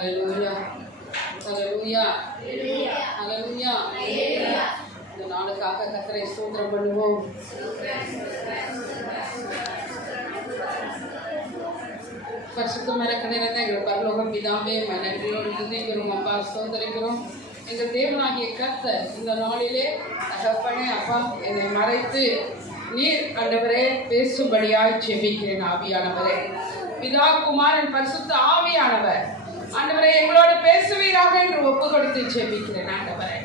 ஹல்லேலூயா, ஹல்லேலூயா, ஹல்லேலூயா. இந்த நாளுக்காக கர்த்தரை ஸ்தோத்திரம் பண்ணுவோம். பரிசுத்தம் நிறைந்த எங்கள் பரலோகம் பிதாவே, நன்றியோடு துதிக்கிறோம் அப்பா, ஸ்தோத்திரிக்கிறோம். எங்கள் தேவனாகிய கர்த்தர் இந்த நாளிலே தகப்பனே அப்பா என்னை மறைத்து நீர் ஆண்டவரே பேசும்படியாய் ஜெபிக்கிறேன். ஆவியானவரே, பிதா குமாரன் பரிசுத்த ஆவியானவர் ஆண்டவரே எங்களோடு பேசுவீராக என்று ஒப்பு கொடுத்து ஜெபிக்கிறேன். ஆண்டவரே,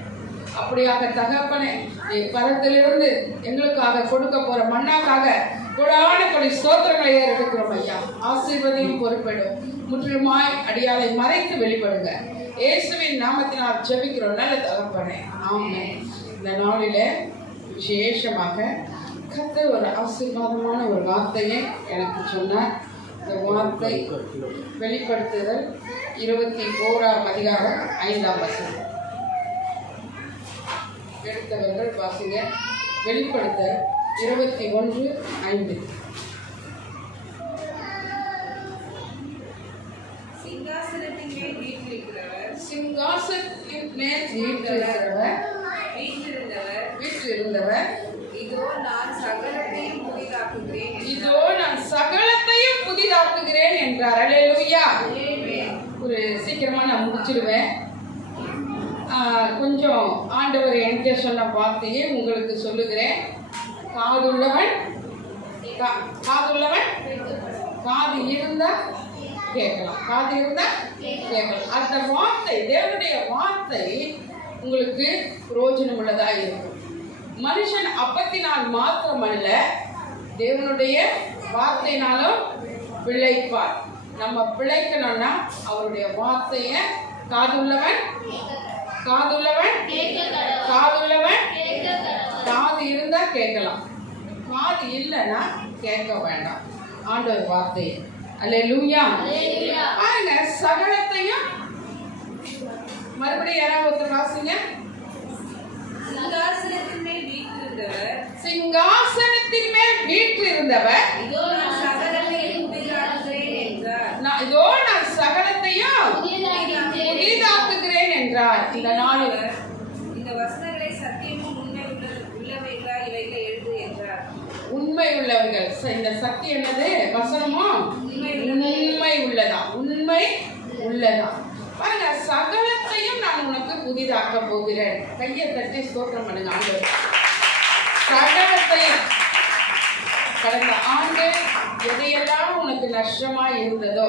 அப்படியாக தகப்பனே பரத்திலிருந்து எங்களுக்காக கொடுக்க போற மண்ணாக்காக கொடான கொடி ஸ்தோத்திரங்களை எடுக்கிறோம் ஐயா. ஆசீர்வதியும் பொறுப்பிடும் முற்றிலுமாய் அடியாலை மறைத்து வெளிப்படுங்க. இயேசுவின் நாமத்தினால் ஜெபிக்கிறோம் நல்ல தகப்பனே, ஆமென். இந்த நாளிலே விசேஷமாக கர்த்தர் ஒரு ஆசீர்வாதமான ஒரு வார்த்தையை எனக்கு சொன்னார். இந்த வார்த்தை வெளிப்படுத்துதல் 21ஆம் அதிகாரம் 5ஆம் வசனம். எடுத்தவர்கள் வாசிங்க. வெளிப்படுத்தல் 21:5. சிங்காசனத்தின் மேல் வீற்றிருக்கிறவர் இதோ நான் சகலத்தையும் புதிதாக்குகிறேன் என்றார். அல்லேலூயா. ஒரு சீக்கிரமா நான் முடிச்சிடுவேன். கொஞ்சம் ஆண்டவர் என்கிட்ட சொன்ன வார்த்தையை உங்களுக்கு சொல்லுகிறேன். காதுள்ளவன் காது இருந்தா கேட்கலாம், காது இருந்தா கேட்கலாம். அந்த வார்த்தை, தேவனுடைய வார்த்தை உங்களுக்கு பிரயோஜனம் உள்ளதா இருக்கும். மனுஷன் அப்பத்தினால் மாத்திரமல்ல, தேவனுடைய வார்த்தையினாலும் பிழைப்பார். நம்ம பிழைக்கணும்னா அவருடைய வார்த்தைய காதுள்ளவன் காது இருந்தா கேட்கலாம், காது இல்லைன்னா கேட்க வேண்டாம் ஆண்டவர் வார்த்தை. அல்லேலூயா. பாருங்க, சகலத்தையும் மறுபடியும் யாராவது ஒருத்தர் வாசிங்க. சிங்காசனத்தின் மேல் வீற்றிருந்தவர் இதோ நான் சகலத்தையும் புதிதாக்குகிறேன் என்றார். இந்த நாளில் இந்த வசனங்களை சத்தியமும் உள்ளவைகளா இவைகளை எழுது என்றார். உண்மை உள்ளவர்கள். இந்த சக்தி என்னது? வசனமும் உண்மை உள்ளதா. பாருங்க, சகலத்தையும் நான் உனக்கு புதிதாக்க போகிறேன். கையை தட்டி ஸ்தோத்திரம் பண்ணுங்க ஆண்டவர். சகலத்தையும், கடந்த ஆண்டு எதையெல்லாம் உனக்கு நஷ்டமா இருந்ததோ,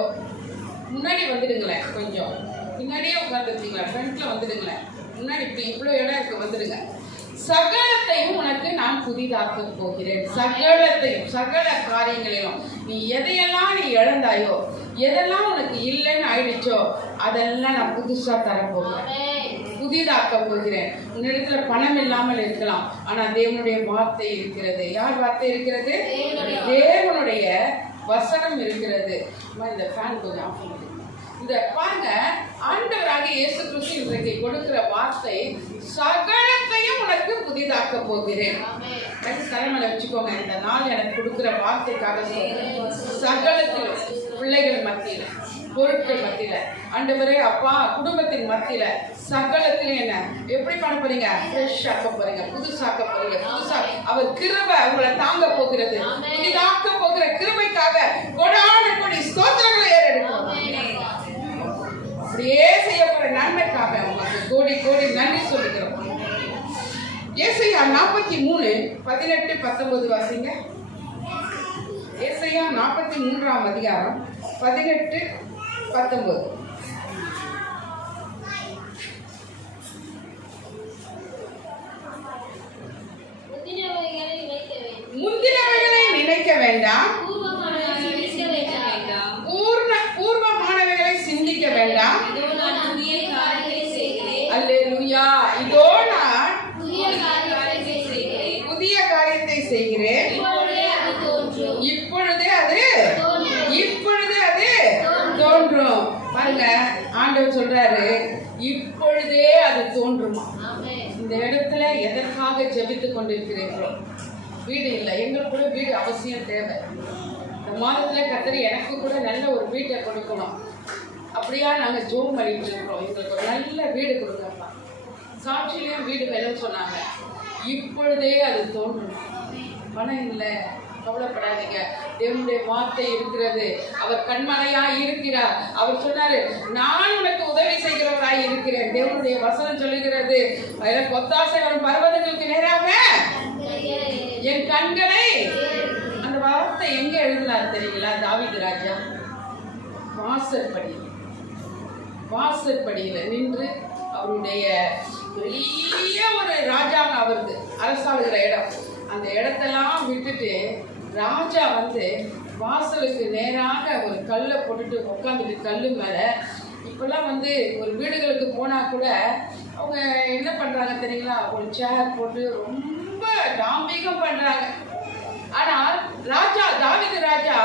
முன்னாடி வந்துடுங்களேன், கொஞ்சம் பின்னாடியே உட்காந்துருக்கீங்களா, ஃப்ரண்ட்ல வந்துடுங்களேன், முன்னாடி இப்படி இவ்வளோ இடம் இருக்கு, வந்துடுங்க. சகலத்தையும் உனக்கு நான் புதிதாக்க போகிறேன். சகலத்தையும், சகல காரியங்களிலும் நீ எதையெல்லாம் நீ இழந்தாயோ, எதெல்லாம் உனக்கு இல்லைன்னு ஆயிடுச்சோ, அதெல்லாம் நான் புதுசா தரப்போகிறேன், புதிதாக்க போகிறேன். உன்னிடத்துல பணம் இல்லாமல் இருக்கலாம், ஆனா தேவனுடைய வார்த்தை இருக்கிறது. யார் வார்த்தை இருக்கிறது? தேவனுடைய வசனம் இருக்கிறது. இந்த ஃபேன் கொஞ்சம் ஆஃப் பண்ணுங்க. இந்த பாருங்க, ஆண்டவராக இயேசு கிறிஸ்து இன்றைக்கு கொடுக்கிற வார்த்தை, சகலத்தையும் உனக்கு புதிதாக்க போகிறேன். தலைமையில வச்சுக்கோங்க. இந்த நாள் எனக்கு கொடுக்கிற வார்த்தைக்காக சகலத்திலும், பிள்ளைகள் மத்தியில, பொருட்கள் மத்தியில, ஆண்டவரே அப்பா குடும்பத்தின் மத்தியில, சகலத்திலும் என்ன எப்படி பண்ண போறீங்க? ஃப்ரெஷ் ஆக்க போறீங்க, புதுசாக்க போறீங்க. புதுசா அவர் கிருபை உங்களை தாங்க போகிறது. புதிதாக்க போகிற கிருபைக்காக கொடான கொடி ஸ்தோத்திரங்களை ஏறெடுக்கும். அப்படியே செய்ய போற நன்மைக்காக உங்களுக்கு கோடி கோடி நன்றி சொல்லிக்கிறோம். ஏசாயா 43:18-19 வாசிங்க. ஏசாயா 43ஆம் அதிகாரம் 18-19. முந்தினவைகளை நினைக்க வேண்டாம், பூர்வமானவைகளை சிந்திக்க வேண்டாம். அல்லேலூயா. இதோ நான் புதிய காரியத்தை செய்கிறேன், இப்பொழுதே அது தோன்றும். பாருங்க, ஆண்டவர் சொல்றாரு, இப்பொழுதே அது தோன்றுமா. இந்த இடத்துல எதற்காக ஜெபித்துக் கொண்டிருக்கிறீர்களோ, வீடு இல்லை, எங்களுக்கு கூட வீடு அவசியம் தேவை. இந்த மாதத்துல கர்த்தர் எனக்கு கூட நல்ல ஒரு வீட்டை கொடுக்கணும். அப்படியா நாங்கள் ஜோம் பண்ணிட்டு இருக்கிறோம், எங்களுக்கு ஒரு நல்ல வீடு கொடுங்கப்பா. சாட்சியிலையும் வீடு வேணும்னு சொன்னாங்க. இப்பொழுதே அது தோன்றும். பணம் இல்லை, கவலைப்படாதீங்க. தேவனுடைய வார்த்தை இருக்கிறது. அவர் கண்மலையாய் இருக்கிறார். அவர் சொன்னாரு, நான் உனக்கு உதவி செய்கிறவராய் இருக்கிறேன். தேவனுடைய வசனம் சொல்லுகிறது, எனக்கு ஒத்தாசை வரும் பர்வதங்களுக்கு நேராக என் கண்களை. அந்த வார்த்தை எங்க எழுதினார் தெரியுங்களா? தாவீது ராஜா வாசற்படியில நின்று அவருடைய பெரிய ஒரு ராஜாங்க அவருக்கு அரசாளுகிற இடம், அந்த இடத்தெல்லாம் விட்டுட்டு ராஜா வந்து வாசலுக்கு நேராக ஒரு கல்லை போட்டுட்டு உட்காந்துட்டு கல்லு மேலே. இப்போல்லாம் வந்து ஒரு வீடுகளுக்கு போனால் கூட அவங்க என்ன பண்ணுறாங்க தெரியுங்களா? ஒரு சேர் போட்டு ரொம்ப டாம்பிகம் பண்ணுறாங்க. ஆனால் ராஜா தாவீது ராஜா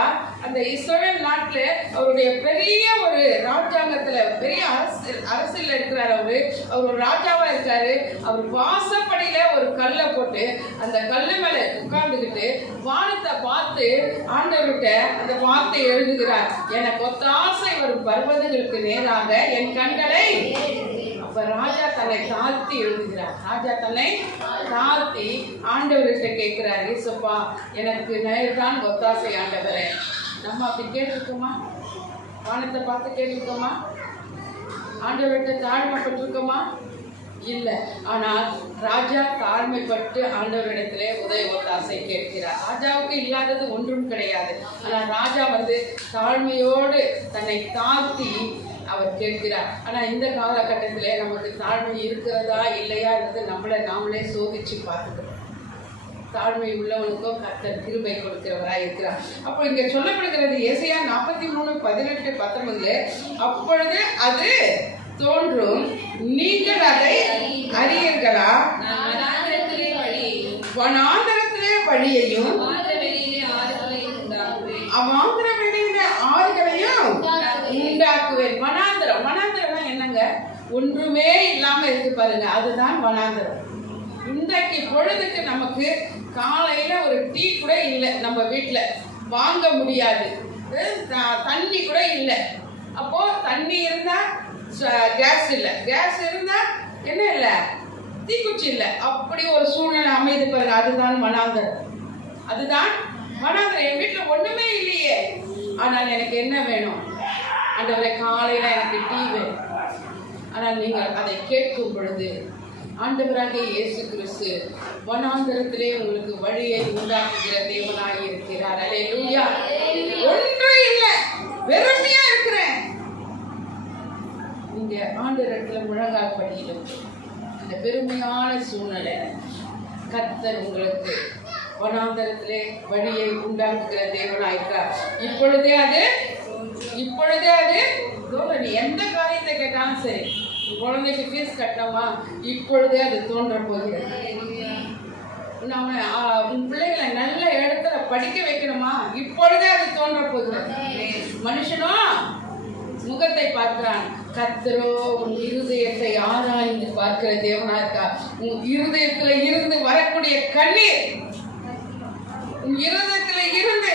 அந்த இஸ்ரவேல் நாட்டில் அவருடைய பெரிய ஒரு ராஜாங்கத்தில் பெரிய அரசியல் இருக்கிறார். அவர் ஒரு ராஜாவா இருக்காரு. அவர் வாசப்படியில ஒரு கல்லை போட்டு அந்த கல்லு மேல உட்கார்ந்துக்கிட்டு வானத்தை பார்த்து ஆண்டவர்கிட்ட அந்த வார்த்தை எழுதுகிறார், எனக்கு ஒத்தாசை வரும் பர்வதங்களுக்கு நேராக என் கண்களை. அப்ப ராஜா தன்னை தாழ்த்தி எழுதுகிறார். ராஜா தன்னை தாழ்த்தி ஆண்டவர்கிட்ட கேட்கிறார், இயேசுப்பா எனக்கு நேர்தான் ஒத்தாசை ஆண்டவரே. நம்ம அப்படி கேட்டிருக்கோமா? வானத்தை பார்த்து கேட்டிருக்கோமா? ஆண்டவர்கிட்ட தாழ்மைப்பட்டிருக்கோமா? இல்லை. ஆனால் ராஜா தாழ்மைப்பட்டு ஆண்டவரிடத்திலே உதவி ஒத்தாசை கேட்கிறார். ராஜாவுக்கு இல்லாதது ஒன்றும் கிடையாது. ஆனால் ராஜா வந்து தாழ்மையோடு தன்னை தாழ்த்தி அவர் கேட்கிறார். ஆனால் இந்த காலகட்டத்தில் நமக்கு தாழ்மை இருக்கிறதா இல்லையான்றது நாமளே சோதிச்சு பார்த்துக்கணும். தாழ்மை உள்ளவனுக்கும் கர்த்தர் கிருபை கொடுக்கிறவராக இருக்கிறார். அப்போ இங்கே சொல்லப்படுகிறது ஏசாயா 43:18-19, அப்பொழுது அது தோன்றும், நீங்கள் அதை அறியீர்களா? வனாந்தரத்திலே வழியையும் அவாந்திர வெளியிலே ஆறுகளையும் உண்டாக்குவேன். வனாந்தரம்னா என்னங்க? ஒன்றுமே இல்லாம இருக்கு பாருங்க, அதுதான் வனாந்தரம். இன்றைக்கு பொழுதுக்கு நமக்கு காலையில ஒரு டீ கூட இல்லை, நம்ம வீட்டில் வாங்க முடியாது. தண்ணி கூட இல்லை. அப்போ தண்ணி இருந்தா கேஸ் இல்லை, கேஸ் இருந்தா என்ன இல்லை, தீக்குச்சி இல்லை. அப்படி ஒரு சூழ்நிலை அமைது பாருங்க, அதுதான் வனாந்தரம். என் வீட்டில் ஒண்ணுமே இல்லையே, ஆனால் எனக்கு என்ன வேணும் ஆண்டவரே? காலையில எனக்கு டீ வேணும். ஆனால் நீங்கள் அதை கேட்கும் பொழுது ஆண்டவராக இயேசு கிறிஸ்து வனாந்தரத்திலே உங்களுக்கு வழியை உண்டாக்குகிற தேவனாய் இருக்கிறார். அல்லேலூயா. ஒன்றும் இல்லை, வெறுமையா இருக்கிறேன். நீங்க ஆண்டவரிடத்துல முழங்கால் படியிலும் அந்த பெருமையான சூழ்நிலை, கர்த்தர் உங்களுக்கு வனாந்தரத்திலே வழியை உண்டாக்குகிற தேவனாய் இருக்கிறார். இப்பொழுதே அது நீ எந்த காரியத்தை கேட்டாலும் சரி, குழந்தைக்கு ஃபீஸ் கட்டணுமா, இப்பொழுதே அது தோன்ற போகிறது. உன் பிள்ளைகளை நல்ல இடத்துல படிக்க வைக்கணுமா, இப்பொழுதே அது தோன்ற போகிறது. மனுஷனோ முகத்தை பார்க்கிறான், கர்த்தரோ உன் இருதயத்தை ஆராய்ந்து பார்க்கிற தேவனா இருக்கா. உன் இருதயத்துல இருந்து வரக்கூடிய கண்ணீர், உன் இருதயத்துல இருந்து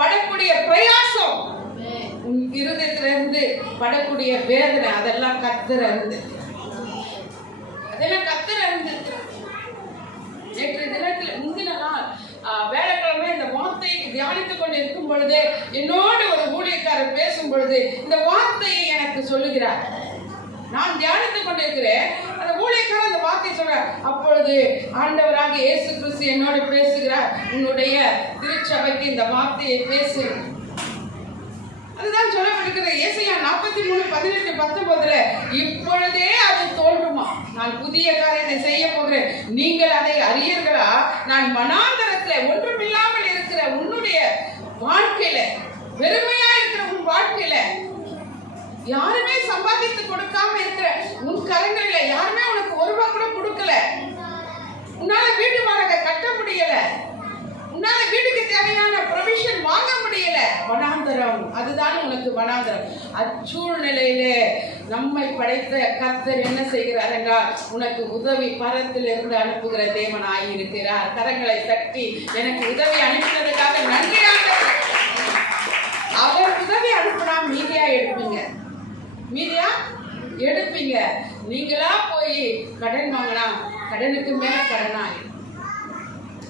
படக்கூடிய பிரயாசம், உன் இருதயத்துல இருந்து படக்கூடிய வேதனை, அதெல்லாம் கர்த்தர் அறிந்து. நேற்று தினத்தில் முந்தின நாள் வேலைக்கிழமை இந்த வார்த்தையை தியானித்துக் கொண்டு இருக்கும் பொழுது என்னோடு ஒரு ஊழியக்காரர் பேசும் பொழுது இந்த வார்த்தையை எனக்கு சொல்லுகிறார். நான் தியானித்துக் கொண்டிருக்கிறேன், அந்த ஊழியக்காரர் அந்த வார்த்தையை சொல்றார். அப்பொழுது ஆண்டவராக இயேசு கிறிஸ்து என்னோடு பேசுகிறார், உன்னுடைய திருச்சபைக்கு இந்த வார்த்தையை பேசு. அதுதான் சொல்லப்படுகிறது ஏசாயா 43:18-19, இப்பொழுதே அது தோன்றுமா, நான் புதிய காரியத்தை செய்ய போகிறேன், நீங்கள் அதை அறியீர்களா? நான் வனாந்தரத்துல ஒன்றுமில்லாமல் இருக்கிற உன்னுடைய வாழ்க்கையில, வெறுமையா இருக்கிற உன் வாழ்க்கையில, யாருமே சம்பாதித்து கொடுக்காம இருக்கிற உன் கரங்களில யாருமே உனக்கு ₹1 கூட கொடுக்கல, உன்னால வீட்டு வாடகை கட்ட முடியல, உன்னால வீட்டுக்கு தேவையான ப்ரொவிஷன் வாங்க முடியல, வனாந்தரம். அதுதான் உனக்கு வனாந்தரம். அச்சூழ்நிலையிலே நம்மை படைத்த கர்த்தர் என்ன செய்கிறார் என்றால் உனக்கு உதவி பரத்திலிருந்து அனுப்புகிற தேவனாய் இருக்கிறார். கரங்களை தட்டி எனக்கு உதவி அனுப்பினதுக்காக நன்றியாக. அவர் உதவி அனுப்பினா மீதியா எடுப்பீங்க. மீதியா எடுப்பீங்க. நீங்களா போய் கடன் வாங்கினா கடனுக்கு மேல கடனா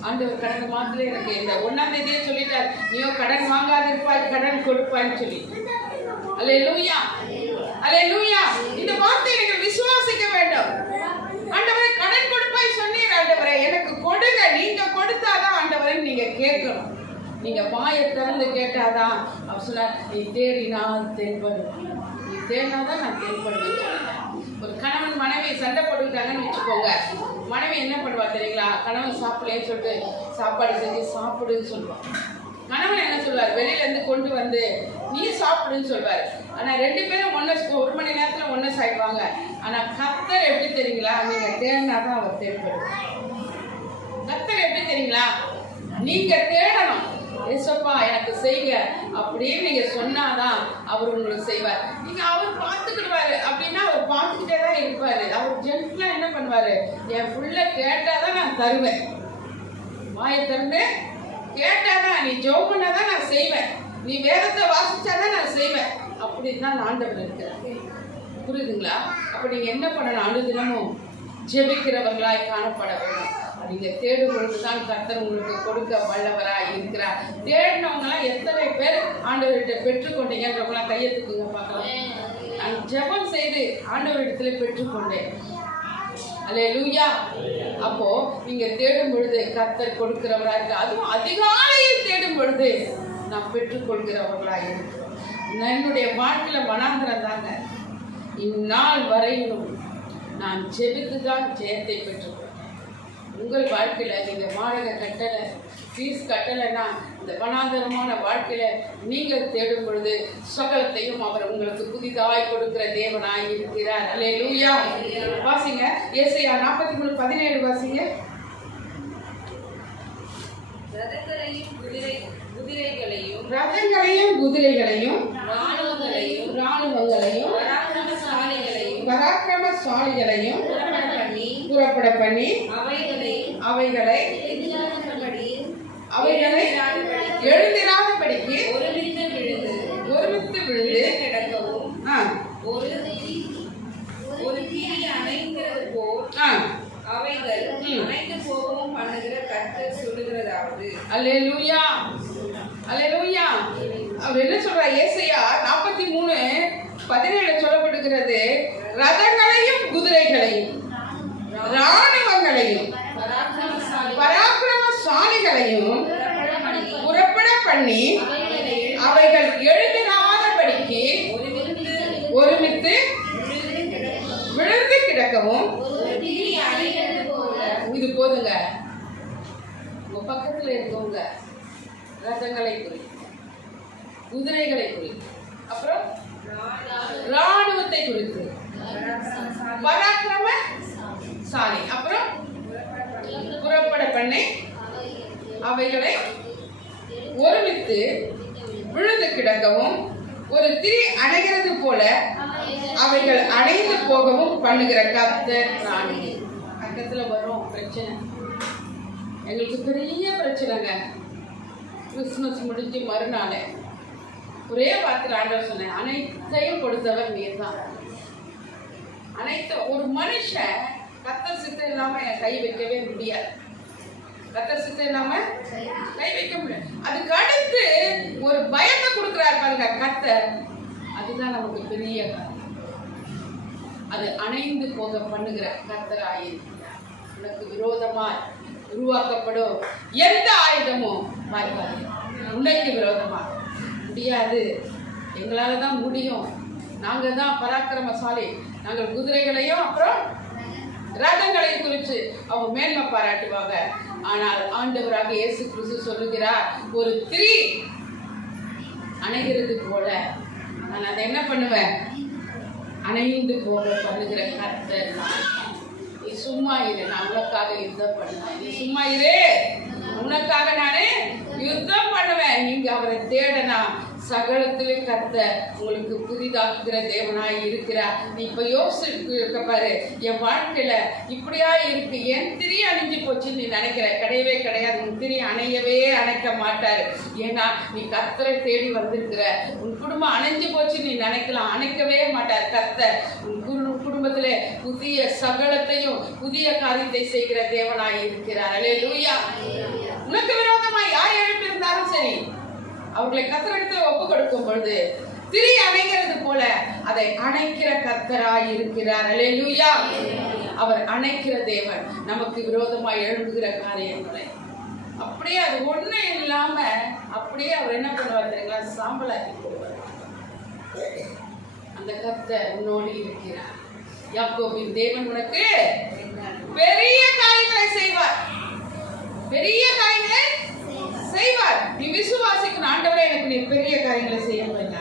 ஆண்டவர் கடன் மாத்திரம் எனக்கு இந்த 1ஆம் தேதியே சொல்லிட்டார், நீயோ கடன் வாங்காத இருப்பாய், கடன் கொடுப்பான்னு சொல்லி. அல்லேலூயா, அல்லேலூயா. இந்த வார்த்தையை நீங்கள் விசுவாசிக்க வேண்டும். ஆண்டவரே கடன் கொடுப்பாய் சொன்னீர் ஆண்டவரே, எனக்கு கொடுங்க. நீங்க கொடுத்தாதான் ஆண்டவரே நீங்க கேட்கணும். நீங்க வாயை திறந்து கேட்டாதான். அவர் சொன்னார், நீ தேடினால் தென்படும், நீ தேடினாதான் நான் தென்படுவேன்னு சொன்னேன். ஒரு கணவன் மனைவி சண்டை போட்டுக்கிட்டாங்கன்னு வச்சுக்கோங்க. மனைவி என்ன பண்ணுவா தெரியுங்களா? கணவன் சாப்பிடலன்னு சொல்லிட்டு சாப்பாடு செஞ்சு சாப்பிடுன்னு சொல்லுவான். கணவன் என்ன சொல்வார்? வெளியில இருந்து கொண்டு வந்து நீ சாப்பிடுன்னு சொல்வார். ஆனா 2 பேரும் ஒன்று 1 மணி நேரத்துல ஒன்று சாய்ப்பாங்க. ஆனா கர்த்தர் எப்படி தெரியுங்களா? நீங்க தேடினாதான் அவர் தேவைப்படும். கர்த்தர் எப்படி தெரியுங்களா? நீங்க தேடணும். ஏசப்பா எனக்கு செய்யுங்க அப்படின்னு நீங்க சொன்னாதான் அவர் உங்களுக்கு செய்வார். நீங்க அவர் பார்த்துக்கிடுவாரு அப்படின்னா அவர் பார்த்துக்கிட்டே தான் இருப்பாரு. அவர் ஜென்ட்லா என்ன பண்ணுவாரு? என் புள்ள கேட்டாதான் நான் தருவேன். வாயை திறந்து கேட்டாதான், நீ ஜெபம் பண்ணாதான் நான் செய்வேன், நீ வேதத்தை வாசிச்சாதான் நான் செய்வேன் அப்படின்னு தான் ஆண்டவர் இருக்கிறார். புரியுதுங்களா? அப்ப நீங்க என்ன பண்ணணும்? அனுதினமும் ஜெபிக்கிறவர்களாய் காணப்பட வேண்டும். நீங்க தேடும் பொழுதுதான் கர்த்தர் உங்களுக்கு கொடுக்க வல்லவராய் இருக்கிறார். தேடினவங்களாம் எத்தனை பேர் ஆண்டவர்கிட்ட பெற்றுக்கொண்டீங்கன்றவங்களாம் கையெழுத்துக்குங்க பார்க்கலாம். நான் ஜெபம் செய்து ஆண்டவரிடத்துல பெற்றுக்கொண்டேன். அல்லேலூயா. அப்போ நீங்க தேடும் பொழுது கர்த்தர் கொடுக்கிறவரா இருக்கு. அதுவும் அதிகாலையில் தேடும் பொழுது நான் பெற்றுக்கொள்கிறவர்களாக இருக்கிறோம். என்னுடைய வாழ்க்கையில வனாந்திரம் தாங்க. இந்நாள் வரையிலும் நான் ஜெபித்துதான் ஜெயத்தை பெற்றுக்கொண்டேன். உங்கள் வாழ்க்கையில நீங்க வாடகை கட்டலை, ஃபீஸ் கட்டலைன்னா இந்த வனாந்தரமான வாழ்க்கையில நீங்கள் தேடும் பொழுது சகலத்தையும் அவர் உங்களுக்கு புதிதாய் கொடுக்கிற தேவனாய் இருக்கிறார். அல்லேலூயா. வாசிங்க ஏசாயா 43:17 வாசிங்க. ரதங்களையும் குதிரைகளையும் ராணுவங்களையும் பராக்கிரமசாலிகளையும் புறப்பட பண்ணி அவைகளை எழுந்திராதபடிக்கு ஒருமித்து விழுந்து கிடக்கவும் ஒரு தீயை அணைக்கிறது போல் அவைகள் அணைந்து போகவும் பண்ணுகிற கர்த்தர் சொல்லுகிறதாவது. அல்லேலூயா, அல்லேலூயா. அவர் என்ன சொல்றார்? ஏசாயா 43:17 சொல்லப்படுகிறது, ரதங்களையும் குதிரைகளையும் ராணுவங்களையும் பராக்கிரமசாலிகளையும் புறப்பட பண்ணி அவைகள் எழுதினாதபடிக்கு ஒருமித்து விழுந்து கிடக்கவும். இது போதுங்க. உங்க பக்கத்துல இருக்கவங்க ரதங்களை குறி, குதிரைகளை குறி, அப்புறம் ராணுவத்தை குறித்து, பராக்கிரமசாலி, அப்புறம் புறப்பட பண்ணி அவைகளை ஒருமித்து விழுந்து கிடக்கவும், ஒரு திரி அணைகிறது போல அவைகள் அணைந்து போகவும் பண்ணுகிற கர்த்தர் நான். பக்கத்துல வரும் பிரச்சனை, எங்களுக்கு பெரிய பிரச்சனைங்க. கிறிஸ்துமஸ் முடிஞ்சு மறுநாள் ஒரே வார்த்தை ஆண்டவர் சொன்னேன், அனைத்தையும் கொடுத்தவர் நீர் தான். அனைத்து ஒரு மனுஷன் கர்த்தர் சித்தம் இல்லாம கை வைக்கவே முடியாது. கர்த்தர் சித்தம் இல்லாம கை வைக்க முடியாது. அதுக்கு அடுத்து ஒரு பயத்தை கொடுக்கிறார் பாருங்க கர்த்தர். அதுதான் நமக்கு பெரிய அது அணைந்து போக பண்ணுகிற கர்த்தராயிருக்கிறார். உனக்கு விரோதமாய் உருவாக்கப்படும் எந்த ஆயுதமும் வாய்ப்பாது. உனக்கு விரோதமா முடியாது. எங்களால தான் முடியும். நாங்க தான் பராக்கிரமசாலி. நாங்கள் குதிரைகளையும் அப்புறம் ரதங்களையும் குறித்து அவங்க மேன்மை பாராட்டுவாங்க. ஆனால் ஆண்டவராக இயேசு கிறிஸ்து சொல்லுகிறார், ஒரு திரி அணைகிறது போல நான் அதை என்ன பண்ணுவேன்? அணைந்து போக பண்ணுகிற கர்த்தர் நான். நீ சும்மா இரு, நான் உனக்காக யுத்தம் பண்ணுவேன். நீ சும்மா இரு, உனக்காக நானே யுத்தம் பண்ணுவேன். நீங்க அவரை தேடனா சகலத்திலே கர்த்தர் உங்களுக்கு புதிதாக்குகிற தேவனாய் இருக்கிறார். நீ இப்ப யோசிக்க பாரு, என் வாழ்க்கையில இப்படியா இருக்கு, என் திரி அணிஞ்சு போச்சுன்னு நீ நினைக்கிற. கிடையவே கிடையாது. உன் திரி அணையவே அணைக்க மாட்டாரு. ஏன்னா நீ கர்த்தரை தேடி வந்திருக்கிற. உன் குடும்பம் அணைஞ்சு போச்சு நீ நினைக்கலாம், அணைக்கவே மாட்டார் கர்த்தர். உன் குடும்பத்திலே புதிய சகலத்தையும் புதிய காரியத்தை செய்கிற தேவனாய் இருக்கிறார். அல்லேலூயா. உனக்கு விரோதமா யார் எழுப்பியிருந்தாலும் சரி, அவர்களை கர்த்தரிடத்தில் ஒப்பு கொடுக்கும் பொழுது திரி அணைக்கிறது போல அதை அணைக்கிற கர்த்தராய் இருக்கிறார். அல்லேலூயா. அவர் அணைக்கிற தேவன். நமக்கு விரோதமாய் எழும்புகிற காரியங்களை அப்படியே அது ஒண்ணு இல்லாம அப்படியே அவர் என்ன பண்ணுவார் தெரியுங்களா? சாம்பலாக்கி போடுவார். அந்த கர்த்தர் உன்னோடு இருக்கிறார். யாக்கோபின் தேவன் உனக்கு பெரிய காரியங்களை செய்வார். பெரிய காரியங்களை செய்வார். நீ விசுவாசிக்கணும், ஆண்டவரே எனக்கு நீ பெரிய காரியங்களை செய்ய போறீங்க.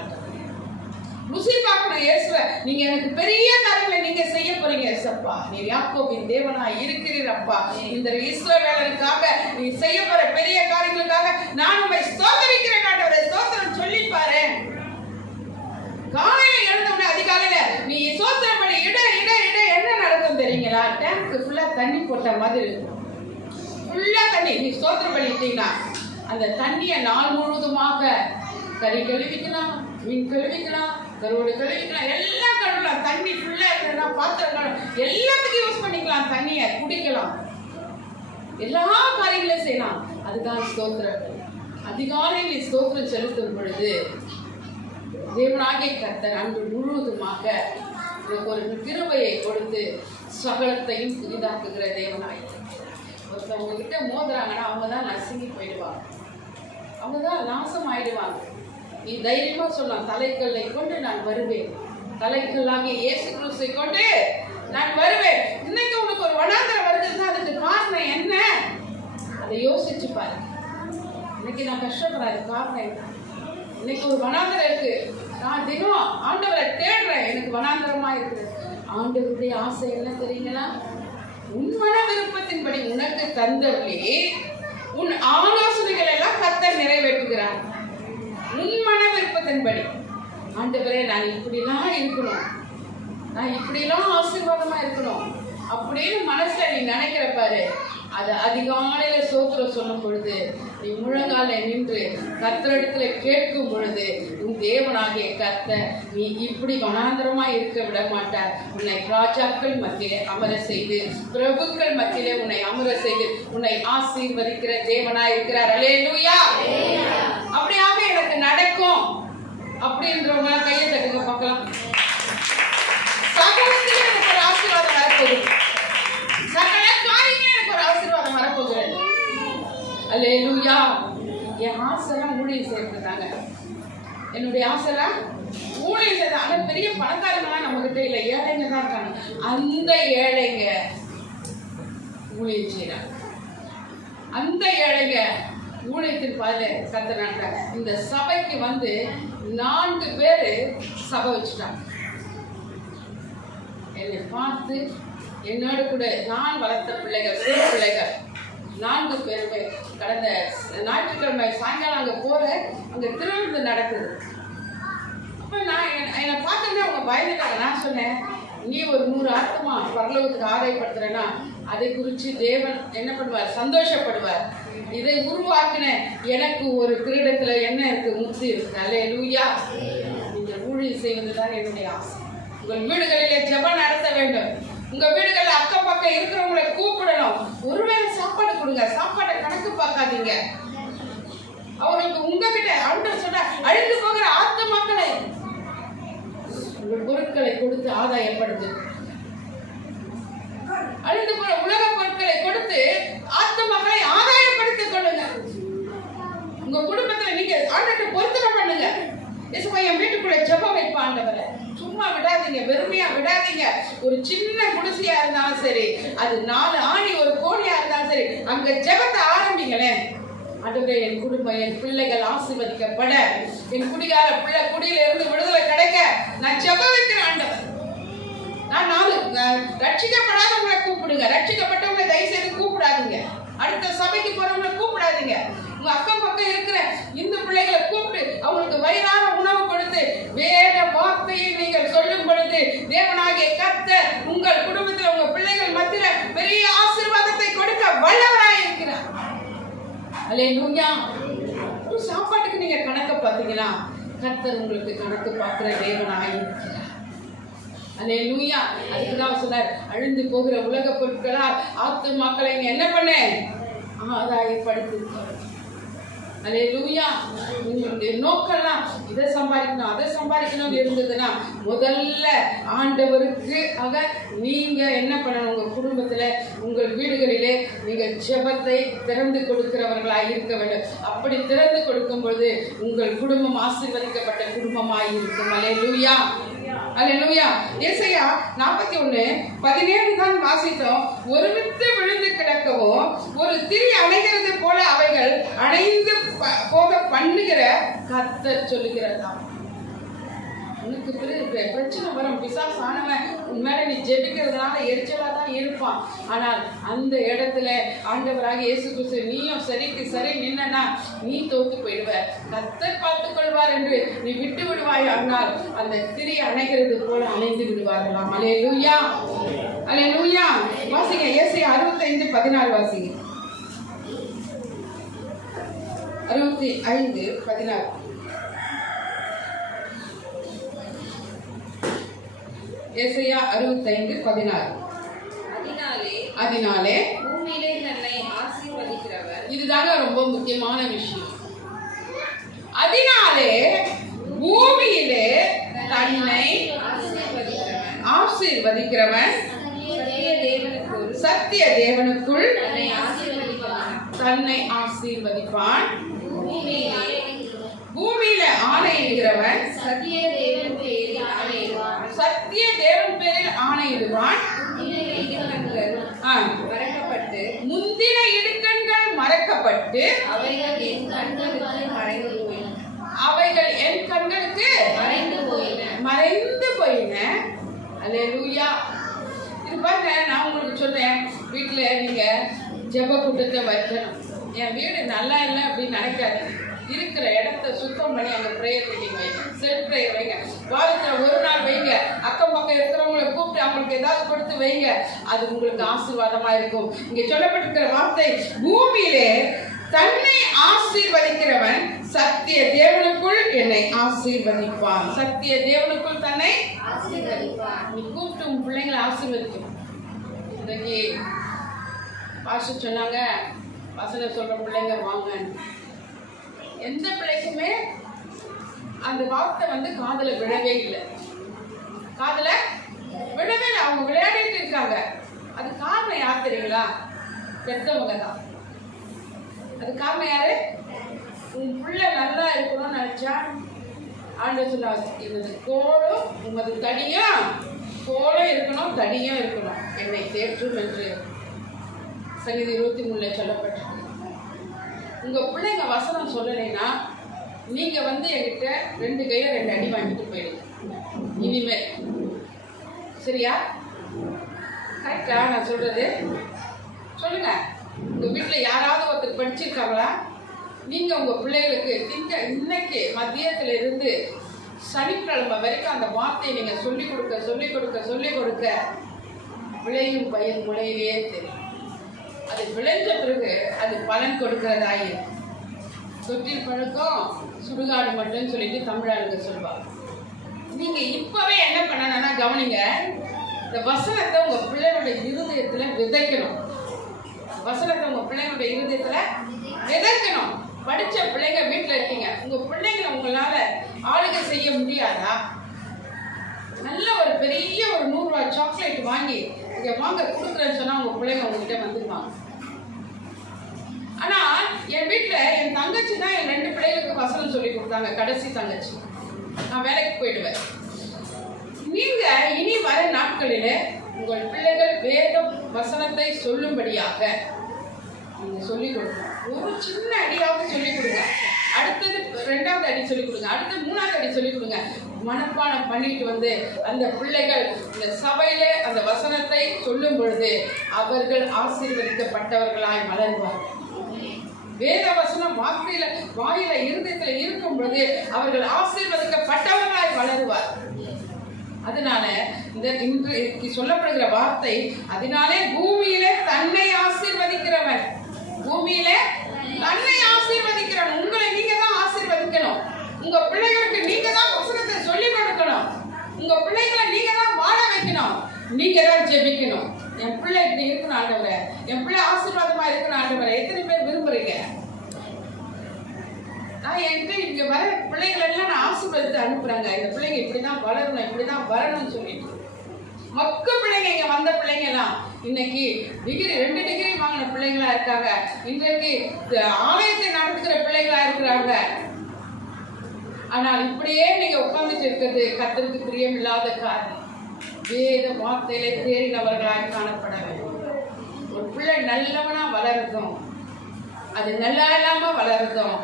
ருசி பார்க்கணும் இயேசுவை, நீங்க எனக்கு பெரிய காரியங்களை நீங்க செய்ய போறீங்க இயேசப்பா. நீ யாக்கோபின் தேவனாய் இருக்கிறீரப்பா. இந்த இஸ்ரவேலருக்காக நீ செய்ய போற பெரிய காரியங்களுக்காக நான் உம்மை ஸ்தோத்திரிக்கிறேன் ஆண்டவரே. ஸ்தோத்திரம் சொல்லி பாரு. காலையில எழுந்தவனே அதிகாலையில நீ ஸ்தோத்திரம் பண்ணி இட இட இட என்ன நடக்கும் தெரியுங்களா? டேங்க் ஃபுல்லா தண்ணி போட்ட மாதிரி இருக்கும். ஃபுல்லா தண்ணி. நீ ஸ்தோத்திரம் பண்ணிட்டீங்கன்னா அந்த தண்ணியை நாள் முழுவதுமாக கறி கழுவிக்கலாம், மீன் கழுவிக்கலாம், கருவோடு கழுவிக்கலாம், எல்லாம் கழுவலாம். தண்ணி ஃபுல்லா இருக்கிறதா பாத்திரம் கழுவ எல்லாத்துக்கும் யூஸ் பண்ணிக்கலாம். தண்ணியை குடிக்கலாம், எல்லா காரியங்களையும் செய்யலாம். அதுதான் ஸ்தோத்திரம். அதிகாலையில் நீ ஸ்தோத்திரம் செலுத்தும் பொழுது தேவனாகிய கர்த்தர் அன்று முழுவதுமாக ஒரு கிருபையை கொடுத்து சகலத்தையும் புதிதாக்குகிற தேவனாய். ஒருத்தவங்க கிட்ட மோதுறாங்கன்னா அவங்க தான் நசுங்கி போயிடுவாங்க, அவங்க தான் நாசம் ஆயிடுவாங்க. நீ தைரியமா சொல்லலாம், தலைக்கல்லை கொண்டு நான் வருவேன், தலைக்கல்லாகிய இயேசு கிறிஸ்துவை கொண்டு நான் வருவேன். இன்னைக்கு உனக்கு ஒரு வனாந்தரம் வருதுன்னா அதுக்கு காரணம் என்ன? அதை யோசிச்சு பாரு. இன்னைக்கு நான் கஷ்டப்படுறது காரணம் என்ன? இன்னைக்கு ஒரு வனாந்தரம் இருக்கு, நான் தினம் ஆண்டவரை தேடுறேன், எனக்கு வனாந்தரமா இருக்குது. ஆண்டவருடைய ஆசை என்ன தெரியுங்களா? உன் மன விருப்பத்தின்படி உனக்கு தந்தவர்களே உன் ஆலோசனைகள் எல்லாம் கர்த்தர் நிறைவேற்றுகிறார். உன் மன விருப்பத்தின்படி ஆண்டவரே நான் இப்படிலாம் இருக்கணும், நான் இப்படிலாம் ஆசீர்வாதமா இருக்கணும் அப்படின்னு மனசுல நீ நினைக்கிற பாரு. அது அதிகாலையில ஸ்தோத்திரம் சொல்லும் பொழுது நீ முழங்கால நின்று கர்த்தரிடத்துல கேட்கும் பொழுது உன் தேவனாகிய கர்த்தர் நீ இப்படி வனாந்தரமா இருக்க விட மாட்டார். உன்னை ராஜாக்கள் மத்தியிலே அமர செய்து பிரபுக்கள் மத்தியிலே உன்னை அமர செய்து உன்னை ஆசீர்வதிக்கிற தேவனாய் இருக்கிறார். அல்லேலூயா. அப்படியாக எனக்கு நடக்கும் அப்படின்றவங்க கையை தட்டுங்க பார்க்கலாம். சகலத்திலே எனக்கு ஒரு ஆசீர்வாதம் வரப்போகுது, சகல காரியங்களும் எனக்கு ஒரு ஆசீர்வாதம் வரப்போகிறது. அல்லேலூயா. என் ஆசைலாம் ஊழியம் செய்யறதுதாங்க. என்னுடைய ஆசைலாம் ஊழியம் செய்ய. ஆனால் பெரிய பணக்காரங்களாம் நம்ம கிட்ட இல்லை, ஏழைங்க தான் இருக்காங்க. அந்த ஏழைங்க ஊழியம் செய்யறாங்க. அந்த ஏழைங்க ஊழியத்தின் பாதையில கத்துறாங்க. இந்த சபைக்கு வந்து 4 பேரு சபை வச்சுட்டாங்க. என்னை பார்த்து என்னோட கூட நான் வளர்த்த பிள்ளைகள், பிள்ளைகள் 4 பேருமே கடந்த ஞாயிற்றுக்கிழமை சாயங்காலம் அங்கே போகிறேன். அங்கே திருவிழா நடக்குது. அப்போ நான் என்னை பார்த்தோன்னே அவங்க பயந்துட்டாங்க. நான் சொன்னேன், நீ ஒரு 100 ஆத்மா பரலோகத்துக்கு ஆதாயப்படுத்துறேன்னா அதை குறித்து தேவன் என்ன பண்ணுவார்? சந்தோஷப்படுவார். இதை உருவாக்கின எனக்கு ஒரு கிரீடத்துல என்ன இருக்கு? முக்தி இருக்கு. அல்லேலூயா. நீங்கள் ஊழியம் செய்வது தான் என்னுடைய ஆசை. உங்கள் வீடுகளிலே ஜெபம் நடத்த வேண்டும். உங்க வீடுகளில் அக்கம் பக்கம் இருக்கிறவங்களை கூப்பிடணும். ஒருவேளை சாப்பாடு கொடுங்க, சாப்பாடை கணக்கு பார்க்காதீங்க. அவர்களுக்கு உங்ககிட்ட ஆண்டவர் சொன்ன அழிந்து போகிற ஆத்துமாக்களை உங்கள் பொருட்களை கொடுத்து ஆதாயப்படுது. அழிந்து போற உலக பொருட்களை கொடுத்து ஆத்துமாக்களை ஆதாயப்படுத்திக் கொள்ளுங்க. உங்க குடும்பத்துல நீங்க ஆண்டவரை பொருத்தனை பண்ணுங்க. என் வீட்டுக்குள்ள ஜெபம் வைப்ப ஆண்டவரை. சும்மா விடாதீங்க, வெறுமையா விடாதீங்க. ஒரு சின்ன குடிசையா இருந்தாலும் சரி, அது 4 ஆணி ஒரு கோடியா இருந்தாலும் சரி, அங்க ஜெபத்தை ஆரம்பிங்களேன். ஆண்டவரே, என் குடும்பம், என் பிள்ளைகள் ஆசீர்வதிக்கப்பட, என் குடிகார பிள்ளை குடியில இருந்து விடுதலை கிடைக்க நான் ஜெபம் வைக்கிறேன் ஆண்டவர். நான் 4 ரட்சிக்கப்படாதவங்களை கூப்பிடுங்க, ரட்சிக்கப்பட்டவங்களை தயவு செய்து கூப்பிடாதீங்க. அடுத்த சபைக்கு போறவங்களை கூப்பிடாதீங்க. உங்க அக்கம் பக்கம் இருக்கிற இந்த பிள்ளைகளை கூப்பிட்டு அவங்களுக்கு வயிறார உணவு கொடுத்து வேத வார்த்தையை நீங்கள் சொல்லும் பொழுது தேவனாகிய கர்த்தர் உங்கள் குடும்பத்தில் உங்க பிள்ளைகள் மத்தியில பெரிய ஆசீர்வாதத்தை கொடுக்க வல்லவராய் இருக்கிறார். அல்லேலூயா. ஒரு சாப்பாட்டுக்கு நீங்க கணக்கு பார்த்தீங்கன்னா கர்த்தர் உங்களுக்கு கணக்கு பார்க்கிற தேவனாய் இருக்கிறார். அல்லேலூயா. அதுக்குதான் சொன்னார், அழிந்து போகிற உலக பொருட்களால் ஆத்துமாக்களை என்ன பண்ண ஆதாயப்படுத்து. அல்லேலூயா. உங்களுடைய நோக்கம்லாம் இதை சம்பாதிக்கணும் அதை சம்பாதிக்கணும் இருந்ததுன்னா முதல்ல ஆண்டவருக்கு ஆக நீங்க என்ன பண்ணணும்? உங்க குடும்பத்துல உங்கள் வீடுகளிலே நீங்க ஜெபத்தை திறந்து கொடுக்கிறவர்களாய் இருக்க வேண்டும். அப்படி திறந்து கொடுக்கும் பொழுது உங்கள் குடும்பம் ஆசீர்வதிக்கப்பட்ட குடும்பமாய் இருக்கும். அல்லேலூயா. அல்லேலூயா. ஏசாயா 41:17 தான் வாசித்தோம். ஒரு வித்து விழுந்து கிடக்கவும் ஒரு திரி அணைகிறது போல அவைகள் அணைந்து போக பண்ணுகிற கர்த்தர் சொல்லுகிறதா. உனக்கு பிரச்சனை வரும். பிசாசு ஆனவன் உன் மேல நீ ஜெபிக்கிறதுனால எரிச்சலா தான் இருப்பான். ஆனால் அந்த இடத்துல ஆண்டவராக இயேசு கிறிஸ்து நீயும் சரிக்கு சரி நின்னா நீ தோத்து போயிடுவ. கர்த்தர் பார்த்துக் கொள்வார் என்று நீ விட்டு விடுவாய். ஆனால் அந்த திரி அணைகிறது போல அணைந்து விடுவார்களாம். அல்லேலூயா. அல்லேலூயா. வாசிங்க ஏசாயா 65:16 வாசிங்க. 65:16. ஏசாயா 65:16. அதனாலே பூமியிலே தன்னை ஆசீர்வதிக்கிறவர். இதுதாங்க ரொம்ப முக்கியமான விஷயம். அதனாலே பூமியிலே தன்னை ஆசீர்வதிக்கிறவன் சத்திய தேவனுக்குள் தன்னை ஆசீர்வதிப்பான். பூமியில ஆணையிடுகிறவன் சத்திய தேவன் பேரில் ஆணையிடுவான். முந்தின இடுக்கண்கள் மறைக்கப்பட்டு அவைகள் என் கண்களுக்கு மறைந்து போயின. அல்லேலூயா. இது பாருங்க, நான் உங்களுக்கு சொன்னேன், வீட்டுல நீங்க ஜெப கூட்டத்தை வைக்கணும். என் வீடு நல்லா இல்லை அப்படின்னு நினைக்காது. இருக்கிற இடத்த சுத்தம் பண்ணி அங்கே ப்ரேயர் மீட்டிங் வைங்க, செல்ஃப் ப்ரேயர் வைங்க. வாரத்தில் ஒரு நாள் வைங்க. அக்கம் பக்கம் இருக்கிறவங்களை கூப்பிட்டு அவங்களுக்கு ஏதாவது கொடுத்து வைங்க. அது உங்களுக்கு ஆசீர்வாதமா இருக்கும். இங்கே சொல்லப்பட்டிருக்கிற வார்த்தை, பூமியிலே தன்னை ஆசீர்வதிக்கிறவன் சத்திய தேவனுக்குள் என்னை ஆசீர்வதிப்பான். சத்திய தேவனுக்குள் தன்னை ஆசீர்வதிப்பான். நீ கூப்பிட்டு உன் பிள்ளைங்களை ஆசீர்வதிக்கும். இன்னைக்கு பாஸ்டர் சொன்னாங்க, வசனம் சொல்ற பிள்ளைங்க வாங்க. எந்த பிள்ளைக்குமே அந்த வார்த்தை காதுல விழவே இல்லை. காதுல விழவே இல்லை. அவங்க விளையாடிட்டு இருக்காங்க. அது காரணம் யார் தெரியுங்களா? பெற்றவங்க தான். அது காரணம் யாரு? உன் பிள்ளை நல்லா இருக்கணும்னு நினைச்சா ஆண்டவர் சொன்னாங்க, எனது கோலும் உமது தடியும், கோலும் இருக்கணும் தடியும் இருக்கணும், என்னை தேற்றும் என்று சங்கீதம் 23 சொல்லப்பட்டிருக்கு. உங்க பிள்ளைங்க வசனம் சொல்லலைன்னா நீங்க என்கிட்ட 2 கையை 2 அடி வாங்கிட்டு போயிடுங்க இனிமே. சரியா? கரெக்டா நான் சொல்றது? சொல்லுங்க. உங்க வீட்டுல யாராவது ஒருத்தர் படிச்சிருக்காங்களா? நீங்க உங்க பிள்ளைகளுக்கு இன்னைக்கு மதியத்துல இருந்து சனிக்கிழமை வரைக்கும் அந்த வார்த்தையை நீங்க சொல்லிக் கொடுக்க விளையும் பயிர் முளையிலேயே தெரியும். அது விளைஞ்ச பிறகு அது பலன் கொடுக்கிறதாயி. தொட்டில் பழக்கம் சுடுகாடு மட்டும் சொல்லிட்டு தமிழாளுங்க சொல்லுவாங்க. நீங்க இப்பவே என்ன பண்ணணும்னா கவனிங்க, இந்த வசனத்தை உங்க பிள்ளைகளுடைய இருதயத்துல விதைக்கணும். வசனத்தை உங்க பிள்ளைங்களுடைய இருதயத்துல விதைக்கணும். படிச்ச பிள்ளைங்க வீட்டுல இருக்கீங்க, உங்க பிள்ளைங்களை உங்களால ஆளுகை செய்ய முடியாதா? நல்ல ஒரு பெரிய ஒரு 100 ரூபாய் சாக்லேட் வாங்கி இங்க வாங்க கொடுக்குறேன்னு சொன்னா உங்க பிள்ளைங்க உங்ககிட்ட வந்துருவாங்க. ஆனா என் வீட்டுல என் தங்கச்சி தான் என் 2 பிள்ளைகளுக்கு வசனம் சொல்லி கொடுத்தாங்க. கடைசி தங்கச்சி, நான் வேலைக்கு போயிடுவேன். நீங்க இனி வர நாட்களிலே உங்கள் பிள்ளைகள் வேதம் வசனத்தை சொல்லும்படியாக நீங்க சொல்லிக் கொடுக்கணும். ஒரு சின்ன அடியாவது சொல்லிக் கொடுங்க. அடுத்தது 2வது அடி சொல்லிக் கொடுங்க, அடுத்து 3வது அடி சொல்லிக் கொடுங்க. மனப்பாடம் பண்ணிட்டு வந்து அந்த பிள்ளைகள் இந்த சபையில அந்த வசனத்தை சொல்லும் பொழுது அவர்கள் ஆசீர்வதிக்கப்பட்டவர்களாய் மலர்வார்கள். வேத வசனம் வாயில இருதயத்துல இருக்கும் பொழுது அவர்கள் ஆசீர்வதிக்கப்பட்டவர்களாய் வளருவார். அதனால இந்த இன்று சொல்லப்படுகிற வார்த்தை, அதனாலே பூமியிலே தன்னை ஆசீர்வதிக்கிறவன், பூமியிலே தன்னை ஆசீர்வதிக்கிறவன். உங்களை நீங்க தான் ஆசீர்வதிக்கணும். உங்க பிள்ளைகளுக்கு நீங்க தான் வசனத்தை சொல்லிக் கொடுக்கணும். உங்க பிள்ளைகளை நீங்க தான் வாழ வைக்கணும். நீங்க தான் ஜெபிக்கணும். என் பிள்ளை இப்படி இருக்கணும் ஆண்டவரே, என் பிள்ளை ஆசீர்வாதமா இருக்கணும் ஆண்டவரே. எத்தனை பேர் விரும்புறீங்க? நான் என்கிட்ட இங்க வர பிள்ளைகள் எல்லாம் நான் ஆசீர்வாதத்தை அனுப்புறாங்க. இந்த பிள்ளைங்க இப்படிதான் வளரணும், இப்படிதான் வரணும்னு சொல்லிட்டு. மொக்க பிள்ளைங்க இங்க வந்த பிள்ளைங்க எல்லாம் இன்னைக்கு 2 டிகிரி வாங்கின பிள்ளைங்களா இருக்காங்க. இன்றைக்கு ஆலயத்தை நடத்துகிற பிள்ளைங்களா இருக்கிறாங்க. ஆனால் இப்படியே நீங்க உட்கார்ந்துட்டு இருக்கிறது கர்த்தருக்கு பிரியமில்லாத காரியம். வேத வார்த்தையிலே தேறினவர்களாய் காணப்பட வேண்டும். ஒரு பிள்ளை நல்லவனா வளரட்டும், அது நல்லா இல்லாம வளரட்டும்.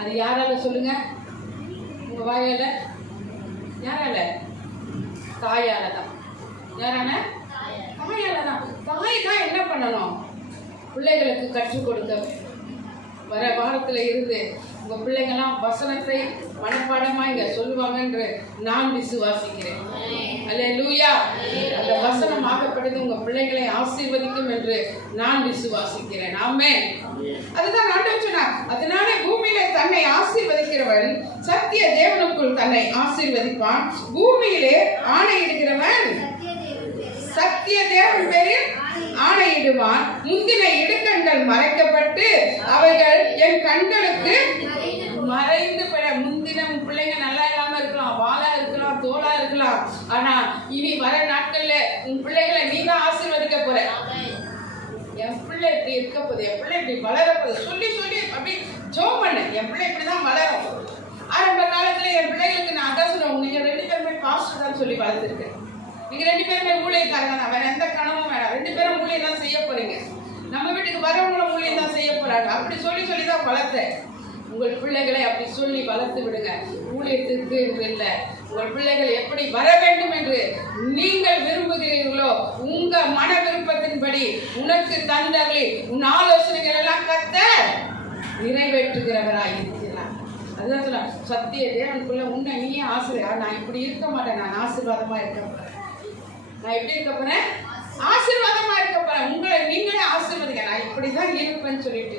அது யாரால சொல்லுங்க? உங்க வாயால? யாரால? தாயால தான். யாரான? தாயால தான். தாய் தான் என்ன பண்ணணும்? பிள்ளைகளுக்கு கற்றுக் கொடுக்க. வர வாரத்துல இருந்து உங்க பிள்ளைங்கெல்லாம் வசனத்தை மனப்பாடமா இங்க சொல்லுவாங்க என்று நான் விசுவாசிக்கிறேன். அல்லேலூயா. அந்த வசனம் ஆகப்பட்டது உங்க பிள்ளைகளை ஆசீர்வதிக்கும் என்று நான் விசுவாசிக்கிறேன். ஆமென். அதுதான் ஆண்டவர் சொன்னார், அதனாலே பூமியிலே தன்னை ஆசீர்வதிக்கிறவன் சத்திய தேவனுக்குள் தன்னை ஆசீர்வதிப்பான். பூமியிலே ஆணையிடுகிறவன் சத்திய தேவன் பேரில் ஆணையிடுவான். முந்தின இடுக்கண்கள் மறைக்கப்பட்டு அவைகள் என் கண்களுக்கு மறைந்து போய். முந்தின பிள்ளைங்க நல்லா இல்லாம இருக்கலாம், வாளா இருக்கலாம், தோளா இருக்கலாம். ஆனா இனி வர நாட்கள்ல உன் பிள்ளைகளை நீ தான் ஆசீர்வதிக்க போற. என் பிள்ளை இப்படி இருக்க போகுது, என் பிள்ளை இப்படி வளர போகுது சொல்லி சொல்லி அப்படி ஜோம் பண்ண. என் பிள்ளை இப்படிதான் வளரும். ஆரம்ப காலத்துல என் பிள்ளைகளுக்கு நான் அதான் சொல்லுவேன், நீங்க 2 பேருமே பாஸ்டர் தான் சொல்லி வளர்த்துருக்கேன். நீங்க 2 பேருமே ஊழியக்காரங்க தான், வேற எந்த கனவும் வேணாம். 2 பேரும் ஊழியம் தான் செய்ய போறீங்க. நம்ம வீட்டுக்கு வரவங்களும் ஊழியம் தான் செய்ய போறாங்க. அப்படி சொல்லி சொல்லி தான் வளர்த்தேன். உங்கள் பிள்ளைகளை அப்படி சொல்லி வளர்த்து விடுங்க. ஊழியத்திற்கு என்று இல்லை, உங்கள் பிள்ளைகள் எப்படி வர வேண்டும் என்று நீங்கள் விரும்புகிறீர்களோ உங்க மன விருப்பத்தின்படி உனக்கு தந்தவர்களே உன் ஆலோசனைகள் எல்லாம் கர்த்தர் நிறைவேற்றுகிறவராய் இருக்கிறார். அதுதான் சொல்ல, சத்திய தேவனுக்குள்ள உன்னை நீயே ஆசீர்வாதம். நான் இப்படி இருக்க மாட்டேன், நான் ஆசீர்வாதமா இருக்க போறேன். நான் எப்படி இருக்க போறேன்? ஆசீர்வாதமா இருக்க போறேன். உங்களை நீங்களே ஆசீர்வதிங்க. நான் இப்படிதான் இருப்பேன்னு சொல்லிட்டு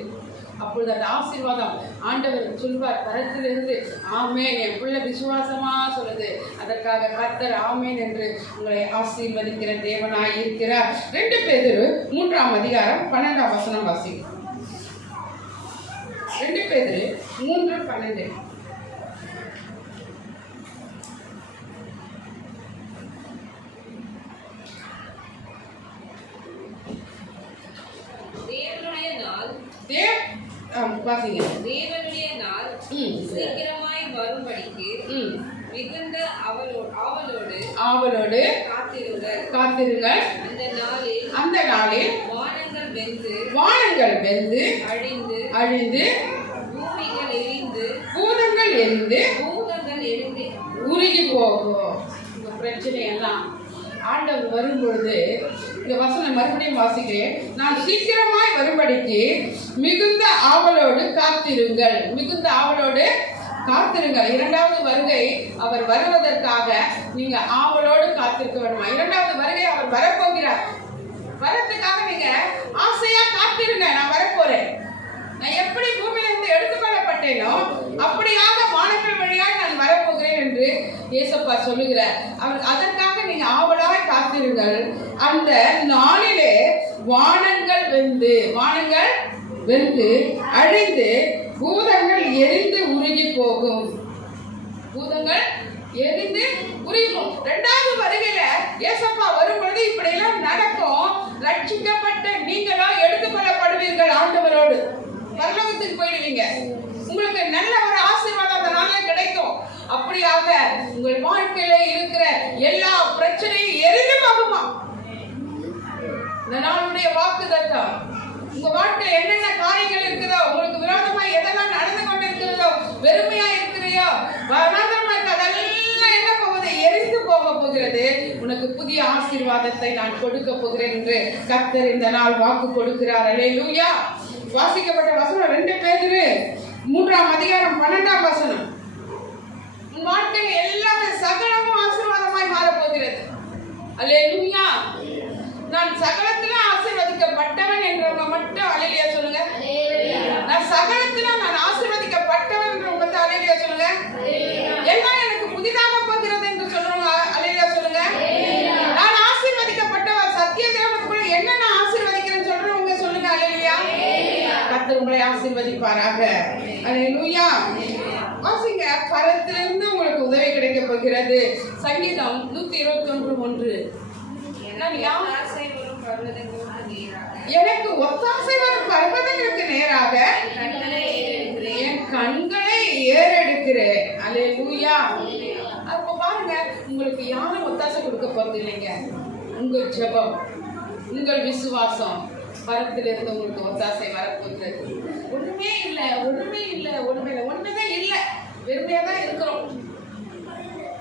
அப்பொழுது அந்த ஆசீர்வாதம் ஆண்டவர் சொல்வார் கரத்திலிருந்து. ஆமேன். என் பிள்ளை விசுவாசமா சொல்லுது, அதற்காக கர்த்தர் ஆமேன் என்று உங்களை ஆசீர்வதிக்கிற தேவனாய் இருக்கிறார். 2 பேதுரு 3ஆம் அதிகாரம் 12ஆம் வசனம் வாசிக்கும். 2 பேதுரு 3:12. தேவனுடைய நாள் சீக்கிரமாய் வரும்படிக்கு மிகுந்த ஆவலோடு காத்திருங்கள். அந்த நாளில் வானங்கள் வெந்து அழிந்து பூதங்கள் எரிந்து உருகி போகும். இந்த பிரச்சனை எல்லாம் ஆண்டவர் வரும்பொழுது இந்த வசனம் மறுபடியும் வாசிக்கிறேன். நான் சீக்கிரமாய் வரும்படிக்கு மிகுந்த ஆவலோடு காத்திருங்கள். மிகுந்த ஆவலோடு காத்திருங்கள். 2வது வருகை அவர் வருவதற்காக நீங்க ஆவலோடு காத்திருக்க வேண்டுமா? 2வது வருகை அவர் வரப்போகிறார். வரத்துக்காக நீங்க ஆசையா காத்திருங்க. நான் வரப்போறேன். நான் எப்படி பூமியிலிருந்து எடுத்துக்கொள்ளப்பட்டேனோ அப்படியாக வானங்கள் வழியாக நான் வரப்போகிறேன் என்று இயேசப்பா சொல்லுகிறார். அவர் அதற்காக நீங்க ஆவலாய் காத்திருங்கள். அந்த நாளிலே வானங்கள் வெந்து அழிந்து பூதங்கள் எரிந்து உருகி போகும். பூதங்கள் எரிந்து உருகும். 2வது வருகையில இயேசப்பா வரும்பொழுது இப்படி எல்லாம் நடக்கும். ரட்சிக்கப்பட்ட நீங்களோ எடுத்துக்கொள்ளப்படுவீர்கள். ஆண்டவரோடு பரலோகத்துக்கு போயிடுவீங்க. உங்களுக்கு நல்ல ஒரு ஆசீர்வாதம் அந்த நாளில் கிடைக்கும். அப்படியாக உங்கள் வாழ்க்கையில இருக்கிற எல்லா பிரச்சனையும் எரிந்து போகுமா? இந்த நாளுடைய வாக்குத்தத்தம். உங்க வாழ்க்கையில் என்னென்ன காரியங்கள் இருக்குதோ, உங்களுக்கு விரோதமா எதெல்லாம் நடந்து கொண்டிருக்கிறதோ இருக்கிறியோ, வெறுமையா இருக்கிறியோ, வனாந்தரமா இருக்க, அதெல்லாம் என்ன போகுது? எரிந்து போக போகிறது. உனக்கு புதிய ஆசீர்வாதத்தை நான் கொடுக்க போகிறேன் என்று கர்த்தர் இந்த நாள் வாக்கு கொடுக்கிறார். அல்லேலூயா. வாசிக்கப்பட்ட வசனம் 2 பேதுரு 3ஆம் அதிகாரம் 12ஆம் வசனம். உன் வாழ்க்கையில் எல்லாமே சகலமும் ஆசீர்வாதமாய் மாறப் போகிறது. அல்லேலூயா. நான் சகலத்துல ஆசீர்வதிக்கப்பட்டவன் என்றவங்க மட்டும் அல்லேலூயா சொல்லுங்க. நான் சகலத்துல நான் ஆசீர்வதிக்கப்பட்டவன் என்றவங்க மட்டும் அல்லேலூயா சொல்லுங்க. எல்லாம் எனக்கு புதிதாக போகிறது என்று சொல்றவங்க அல்லேலூயா சொல்லுங்க. நான் ஆசீர்வதிக்கப்பட்டவன், சத்திய தேவனுக்குள்ள என்ன நான் ஆசீர்வதிக்கிறேன்னு சொல்றவங்க சொல்லுங்க அல்லேலூயா. கர்த்தர் உங்களை ஆசீர்வதிப்பாராக. அல்லேலூயா. வாசிங்க, பரத்திலிருந்து உங்களுக்கு உதவி கிடைக்க போகிறது. சங்கீதம் 121:1. எனக்கு ஒத்தாசை வரும் பர்வதங்களுக்கு நேராக என் கண்களை ஏறெடுக்கிறேன். அல்லேலூயா. அப்ப பாருங்க, உங்களுக்கு யாரும் ஒத்தாசை கொடுக்க போறது இல்லைங்க. உங்கள் ஜெபம், உங்கள் விசுவாசம், பரத்திலிருந்து உங்களுக்கு ஒத்தாசை வரப்போகிறது. ஒண்ணுமே இல்லை, ஒண்ணுமே இல்லை, ஒண்ணுமே இல்லை, ஒண்ணுதான் இல்லை, வெறுமையா தான் இருக்கிறோம்.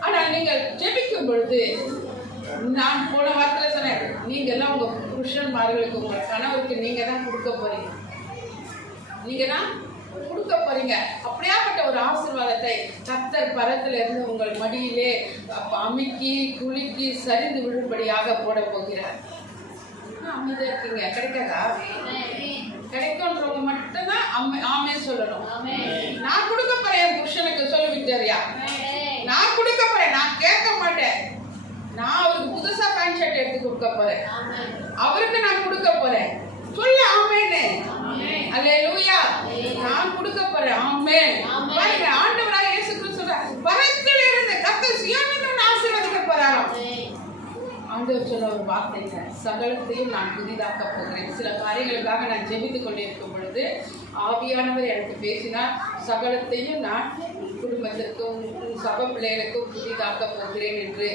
ஆனால் நீங்கள் ஜெபிக்கும் பொழுது, நான் போன வாரத்தில் சொன்னேன், நீங்க எல்லாம் உங்க புருஷன்மார்களுக்கு, உங்க கணவருக்கு நீங்க தான் கொடுக்க போறீங்க. நீங்க தான் கொடுக்க போறீங்க. அப்படியாப்பட்ட ஒரு ஆசீர்வாதத்தை கர்த்தர் பரத்துல இருந்து உங்கள் மடியிலே அமுக்கி குலுக்கி சரிந்து விழும்படியாக போட போகிறார். அமைதியா இருக்கீங்க. கிடைக்காதா? கிடைக்கும்ன்றவங்க மட்டும்தான் ஆமே சொல்லணும். நான் கொடுக்க போறேன் என் புருஷனுக்கு, சொல்லி விக்டோரியா. நான் கொடுக்க போறேன், நான் கேட்க மாட்டேன். நான் அவருக்கு புதுசா பேண்ட் ஷர்ட் எடுத்து கொடுக்க போறேன், அவருக்கு நான் கொடுக்க போறேன். சொல்லு ஆமென்னு. அல்லேலூயா. நான் கொடுக்க போறேன். ஆமென். பாருங்க, ஆண்டவராகிய இயேசு கிறிஸ்து சொல்றார், பரத்தில் இருந்து கர்த்தர் சீயோனின் ஆசீர்வதிக்க போறாராம். ஆண்டவர் சொன்ன ஒரு வார்த்தைங்க, சகலத்தையும் நான் புதிதாக்க போகிறேன். சில காரியங்களுக்காக நான் ஜெபித்துக் கொண்டிருக்கும் பொழுது ஆவியானவர் எனக்கு பேசினார், சகலத்தையும் நான் குடும்பத்திற்கும் சபை பிள்ளைகளுக்கும் புதிதாக்க போகிறேன் என்று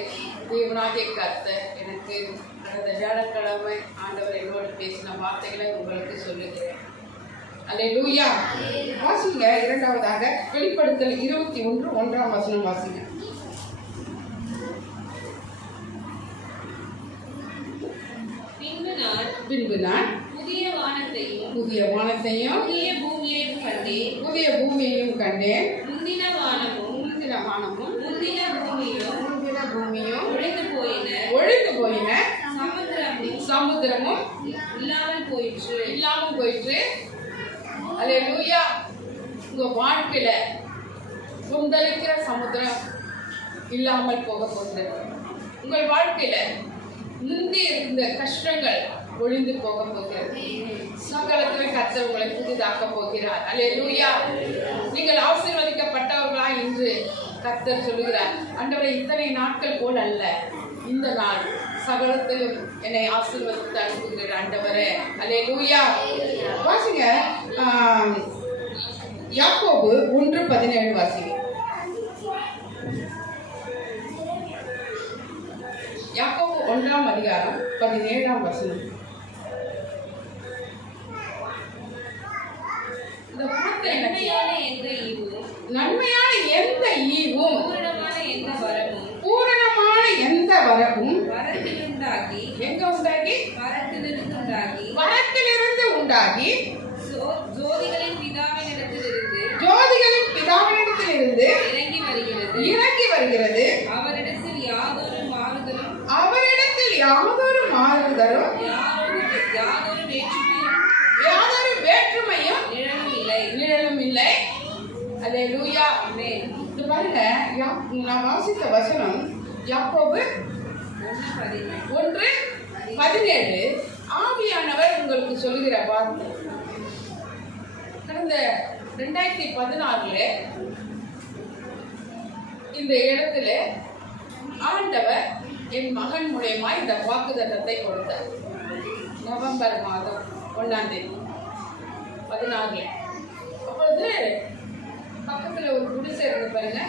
தேவனாகிய கர்த்தர் எனக்கு கடந்த வியாழக்கிழமை ஆண்டவர் என்னோடு பேசின வார்த்தைகளை உங்களுக்கு சொல்லுகிறேன். அல்லேலூயா. வாசிங்க. இரண்டாவதாக வெளிப்படுத்தல் 21:1 வசனம் வாசிங்க. பின்பு நான் புதிய வானத்தையும் புதிய பூமியையும் கண்டேன். முந்தின வானமும் பூமியும் ஒழிந்து போயின, சமுத்திரமும் இல்லாமல் போயிற்று. அல்லேலூயா. உங்க வாழ்க்கையில கொந்தளிக்கிற சமுத்திரம் இல்லாமல் போக போகிறது. உங்கள் வாழ்க்கையில முந்தி இருந்த கஷ்டங்கள் ஒழிந்து போக போகிறது. சகலத்துமே கர்த்தர் உங்களை புதிதாக்க போகிறார். அல்லேலூயா. நீங்கள் ஆசீர்வதிக்கப்பட்டவர்களா என்று கர்த்தர் சொல்லுகிறார். ஆண்டவரே, இத்தனை நாட்கள் போல் அல்ல, இந்த நாள் சகலத்திலும் என்னை ஆசீர்வதித்து அனுப்புகிற ஆண்டவரே. அல்லேலூயா. வாசிங்க, யாக்கோபு 1:17 வாசிங்க. யாக்கோபு 1ஆம் அதிகாரம் 17ஆம் வசனம். இந்த வார்த்தை நன்மையான எந்த ஈவும் பூரணமான எந்த வரமும் எங்க உண்டாகி? வரத்திலிருந்து உண்டாகி ஜோதிகளின் பிதாவினிடத்திலிருந்து இறங்கி வருகிறது. அவரிடத்தில் யாதொரு மாறுதலும் யாதொரு வேற்றுமையும் நிழலும் இல்லை. அல்லேலூயா. இது பாருங்க, நான் வாசித்த வசனம் யாக்கோபு 1:17. ஆவியானவர் உங்களுக்கு சொல்லுகிற வார்த்தை. கடந்த 2016 இந்த இடத்துல ஆண்டவர் என் மகன் மூலமா இந்த வாக்குத்தத்தத்தை கொடுத்தார். நவம்பர் மாதம் 1ஆம் தேதி 16. அப்பொழுது பக்கத்தில் ஒரு குடிசை இருந்து பாருங்க,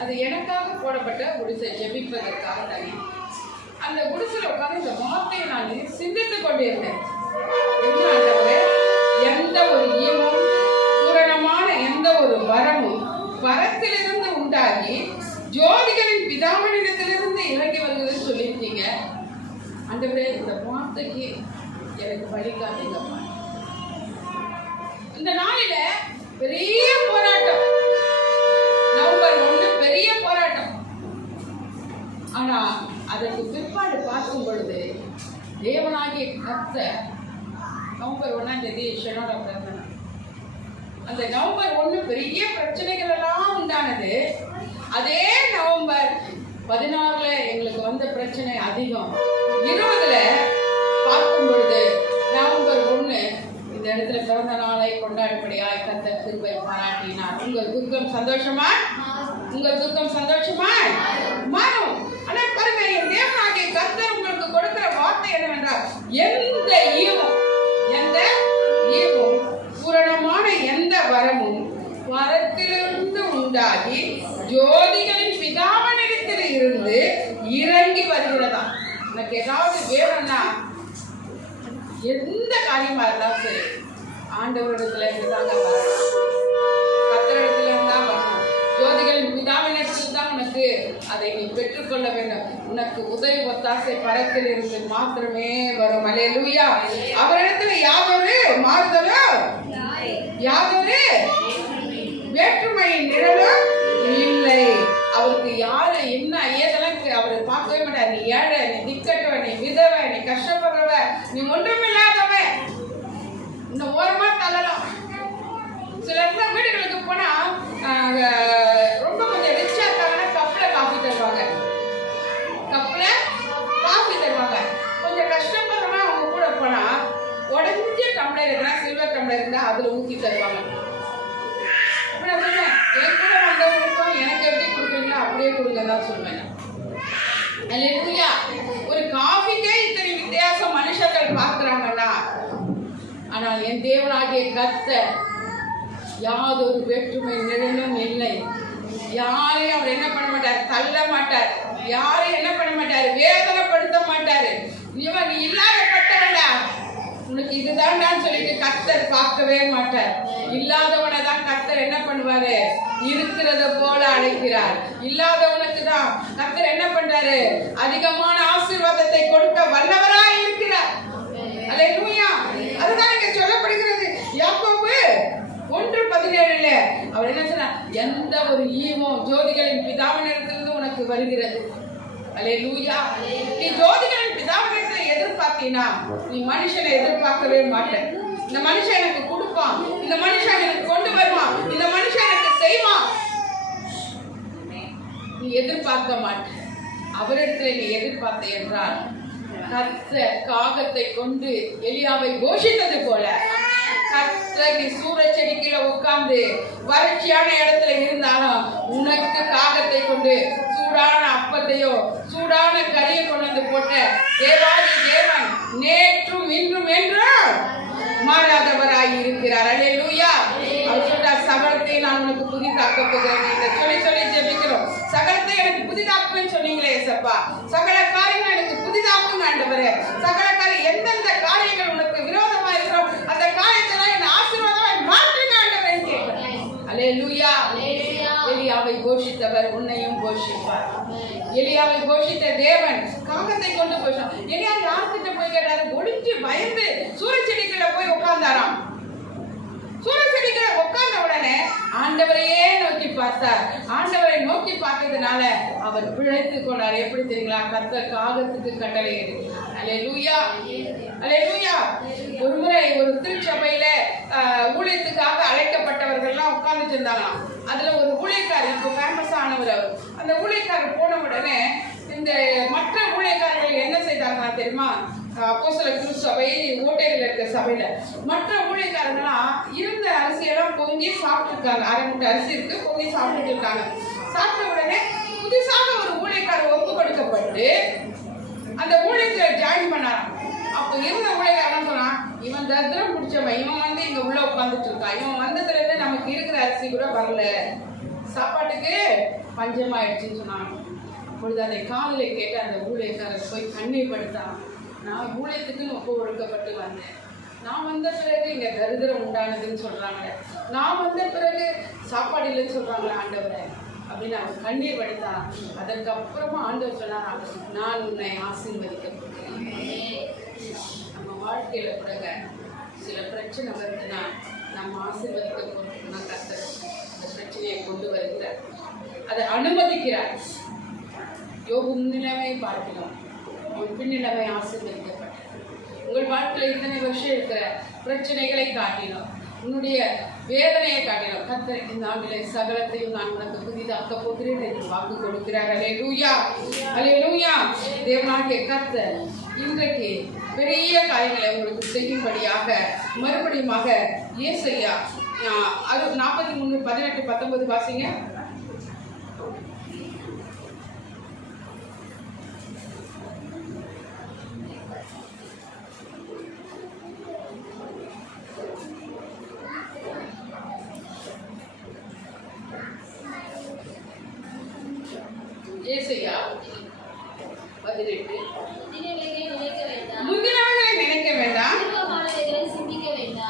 அது எனக்காக போடப்பட்ட குடிசை, ஜெபிப்பதற்காக தனி. அந்த குடிசையில் உட்காந்து இந்த வார்த்தையை நான் சிந்தித்துக் கொண்டிருந்தேன். என்ன ஆண்டவரே, எந்த ஒரு ஈவும் பூரணமான எந்த ஒரு வரமும் ஜோதிகளின் பிதாவினிடத்திலிருந்து இறங்கி வருகிறதுன்னு சொல்லியிருக்கீங்க. ஆண்டவரே, இந்த வார்த்தைக்கு எனக்கு வழிகாட்டுங்கப்பா. இந்த நாளில பெரிய போராட்டம், நவம்பர் 1 பெரிய போராட்டம். ஆனா அதற்கு பிற்பாடு பார்க்கும் பொழுது தேவனாகிய கர்த்தர் நவம்பர் 1 ஷனோட பிறந்தது. அந்த நவம்பர் 1 பெரிய பிரச்சனைகள் எல்லாம் உண்டானது. அதே நவம்பர் 16 எங்களுக்கு வந்த பிரச்சனை அதிகம். 20 பார்க்கும் பொழுது நவம்பர் 1 இந்த இடத்துல பிறந்த நாளை கொண்டாடும்படியாய் கர்த்தர் கிருபை பாராட்டினார். உங்கள் துக்கம் சந்தோஷமா? உங்கள் துக்கம் சந்தோஷமா மாறும். ஆனா பாருங்க, என் தேவனாகிய கர்த்தர் உங்களுக்கு கொடுக்கிற வார்த்தை என்னவென்றால், எந்த ஈவும் பூரணமான எந்த வரமும் வரத்திலிருந்து உண்டாகி ஜோதிகளின் பிதாவினிடத்தில் இருந்து இறங்கி வருகிறதா. எனக்கு ஏதாவது வேணும்னா எந்த காரியமா இருந்தாலும் சரி, ஆண்டவரிடத்துல இருந்தாங்க வரணும், கர்த்தரிடத்துல இருந்தா வரணும். ஜோதிகளின் பிதாவினிடத்தில் தான் உனக்கு அதை நீ பெற்றுக்கொள்ள வேண்டும். உனக்கு உதவி ஒத்தாசை பரத்தில் இருந்து மாத்திரமே வரும். அல்லேலூயா. அவரிடத்துல யாதொரு மாறுதலும் யாதொரு வேற்றுமையின் நிழலும் இல்லை. அவருக்கு யாரு என்ன ஏதெல்லாம் அவரை பார்க்கவே மாட்டார். நீ ஏழை, நீ திக்கட்டவன், நீ விதவை, நீ கஷ்டப்படுறவ, நீ ஒன்றுமில்லாதவன், இந்த ஓரமா தள்ளலாம். சில வீடுகளுக்கு போனா ரொம்ப கொஞ்சம் ரிச்சா இருக்காங்கன்னா கப்பில் காஃபி தருவாங்க, கொஞ்சம் கஷ்டப்படுறவங்க அவங்க கூட போனா உடஞ்ச டம்ளர் இருந்தா, சில்வர் டம்ளர் இருந்தா அதுல ஊற்றி தருவாங்க. நான் சொல்லுவேன், என் கூட வந்தவங்களுக்கும் எனக்கு எப்படி கொடுக்குறீங்களோ அப்படியே கொடுங்க தான் சொல்லுவேன். அல்லேலூயா. ஒரு காஃபிக்கே இத்தனை வித்தியாசம் மனுஷர்கள் பார்க்கிறாங்கன்னா, ஆனால் என் தேவனாகிய கர்த்தர் யாதொரு வேற்றுமை நிழலும் இல்லை. யாரையும் அவர் என்ன பண்ண மாட்டார், தள்ள மாட்டார். யாரையும் என்ன பண்ண மாட்டாரு, வேதனைப்படுத்த மாட்டாரு. நீ இல்லாதப்பட்டவன்டா, உனக்கு இதுதான்டான்னு சொல்லிட்டு கர்த்தர் பார்க்கவே மாட்டார். இல்லாதவனை தான் கர்த்தர் என்ன பண்ணுவாரு, இருக்கிறத போல அழைக்கிறார். இல்லாதவனுக்கு தான் கர்த்தர் என்ன பண்றாரு, அதிகமான ஆசீர்வாதத்தை கொடுக்க வல்லவராய் இருக்கிறார். அல்லேலூயா. அதுதான் இங்க சொல்லப்படுகிறது. யாக்கோபு 1:17 அவர் என்ன சொன்னார், எந்த ஒரு ஈவும் ஜோதிகளின் பிதாவினிடத்திலிருந்து உனக்கு வருகிறது. அல்லேலூயா. நீ ஜோதிகளின் பிதாவினிடத்தில் எதிர்பார்த்தீனா நீ மனுஷனை எதிர்பார்க்கவே மாட்டேன். இந்த மனுஷன் எனக்கு கொடுப்பான், இந்த மனுஷன் எனக்கு கொண்டு வருவான், இந்த மனுஷன் எனக்கு செய்வான், நீ எதிர்பார்க்க மாட்டேன். அவரிடத்துல நீ எதிர்பார்த்த என்றால் கர்த்தர் காகத்தை கொண்டு எலியாவை கோஷித்தது போல கர்த்தர் நீ சூரச்செடி கீழே உட்கார்ந்து வறட்சியான இடத்துல இருந்தாலும் உனக்கு காகத்தை கொண்டு சூடான அப்பத்தையோ சூடான கறியை கொண்டு வந்து போட்ட தேவாதி தேவன் நேற்றும் இன்றும் என்றும் மாறாதவராய் இருக்கிறார். அல்லேலூயா. அவர் சொல்றார், சகலத்தை நான் உனக்கு புதிதாக்க போகிறேன். இதை சொல்லி சொல்லி ஜெபிக்கிறோம். சகலத்தை எனக்கு புதிதாக்குன்னு சொன்னீங்களே ஏசப்பா, சகல காரியங்கள் எனக்கு புதிதாக்குங்க ஆண்டவரே. சகல காரியம் எந்தெந்த காரியங்கள் உனக்கு விரோதமா இருக்கிறோம் அந்த காரியத்தை என்ன ஆசீர்வாதமாய் மாற்றுங்க ஆண்டவரே கேட்கிறேன். அல்லேலூயா. எலியாவை கோஷித்தவர் உன்னையும் கோஷிப்பார். எலியாவை கோஷித்த தேவன் காகத்தை கொண்டு போயிட்டான். எலியா யார்கிட்ட போய் கேட்டாரு, ஒளிஞ்சு பயந்து சூரச்செடிக்குள்ள போய் உட்கார்ந்தாராம். சூரச்செடிக்குள்ள உட்கார்ந்த உடனே ஆண்டவரையே நோக்கி பார்த்தார். ஆண்டவரை நோக்கி பார்த்ததுனால அவர் பிழைத்து கொண்டார். எப்படி தெரியுங்களா, கர்த்தர் காகத்துக்கு கட்டளை. அல்லேலூயா. அல்லேலூயா. ஒரு முறை ஒரு திருச்சபையில ஊழியத்துக்காக அழைக்கப்பட்டவர்கள்லாம் உட்கார்ந்துட்டு இருந்தாங்களாம். அதுல ஒரு ஊழியக்காரர், இப்போ ஃபேமஸ் ஆனவர் அவர். அந்த ஊழியக்காரர் போன உடனே இந்த மற்ற ஊழியக்காரர்கள் என்ன செய்தாங்கன்னா தெரியுமா, அப்போஸ்தலர் திருச்சபை ஓட்டையில் இருக்க சபையில மற்ற ஊழியக்காரங்களாம் இருந்த அரிசியெல்லாம் பொங்கி சாப்பிட்டுருக்காங்க. அரை மூட்டை அரிசி இருக்கு, பொங்கி சாப்பிட்டு இருக்காங்க. சாப்பிட்ட உடனே புதுசாக ஒரு ஊழியக்காரர் ஒப்பு கொடுக்கப்பட்டு அந்த ஊழியத்துல ஜாயின் பண்ணாராம். அப்போ இருந்த ஊழியக்காரன் சொன்னான், இவன் தத்திரம் பிடிச்சவன், இவன் இங்க உள்ள உட்காந்துட்டு இருக்கான், இவன் வந்ததுல இருந்து நமக்கு இருக்கிற அரிசி கூட வரல, சாப்பாட்டுக்கு பஞ்சமாயிடுச்சுன்னு சொன்னாங்க. அப்பொழுது அதை காதலை கேட்டு அந்த ஊழியக்காரர் போய் கண்ணீர் படுத்தான். நான் ஊழியத்துக்குன்னு ஒப்பு ஒழுக்கப்பட்டு வந்தேன், நான் வந்த பிறகு இங்க தரித்திரம் உண்டானதுன்னு சொல்றாங்க, நான் வந்த பிறகு சாப்பாடு இல்லைன்னு சொல்றாங்களே ஆண்டவரை அப்படின்னு அவர் கண்ணீர் வடித்தான். அதற்கப்புறமா ஆண்டவர் சொன்னார், நான் உன்னை ஆசீர்வதிக்க போகிறேன். நம்ம வாழ்க்கையில கூடங்க சில பிரச்சனை வருதுன்னா நம்ம ஆசீர்வதிக்க போறதுன்னா கர்த்தர் அந்த பிரச்சனையை கொண்டு வருகிறார், அதை அனுமதிக்கிறார். யோபு முன்னிலைமை பார்க்கிறோம், அவன் பின்னிலைமை ஆசீர்வதிக்கப்பட்டார். உங்கள் வாழ்க்கையில் இத்தனை வருஷம் இருக்கிற பிரச்சனைகளை காட்டினோம், உன்னுடைய வேதனையை காட்டினோம். கர்த்தர் இந்த ஆண்டிலே சகலத்தையும் நான் உனக்கு புதிதாக்க போகிறேன் என்று வாக்கு கொடுக்கிறார். அல்லேலூயா, அல்லேலூயா. தேவனாகிய கர்த்தர் இன்றைக்கு பெரிய காரியங்களை உங்களுக்கு செய்யும்படியாக மறுபடியுமாக ஏசாயா 43:18-19 வாசிங்க. ஏசாயா 18. முந்தினவைகளை நினைக்க வேண்டாம்,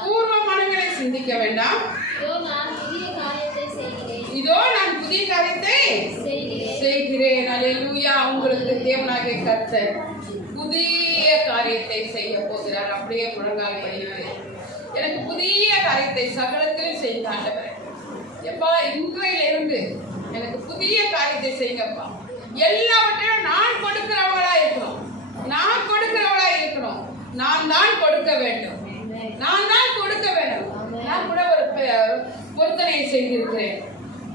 பூர்வமானங்களை சிந்திக்க வேண்டாம். இதோ நான் புதிய காரியத்தை செய்கிறேன். அல்லேலூயா. உங்களுக்கு தேவனாகிய கர்த்தர் புதிய காரியத்தை செய்ய போகிறார். அப்படியே முழங்கால் படித்து, எனக்கு புதிய காரியத்தை சகலத்தில் செய்த ஆண்டவரே, எப்பா இன்றையிலிருந்து எனக்கு புதிய காரியத்தை செய்யுங்கப்பா. எல்லாவற்றையும் நான் கொடுக்கிறவளா இருக்கணும், நான் கொடுக்கிறவளா இருக்கணும். நான் தான் கொடுக்க வேண்டும், நான் தான் கொடுக்க வேண்டும். நான் கூட ஒரு பொருத்தனையை செய்திருக்கிறேன்.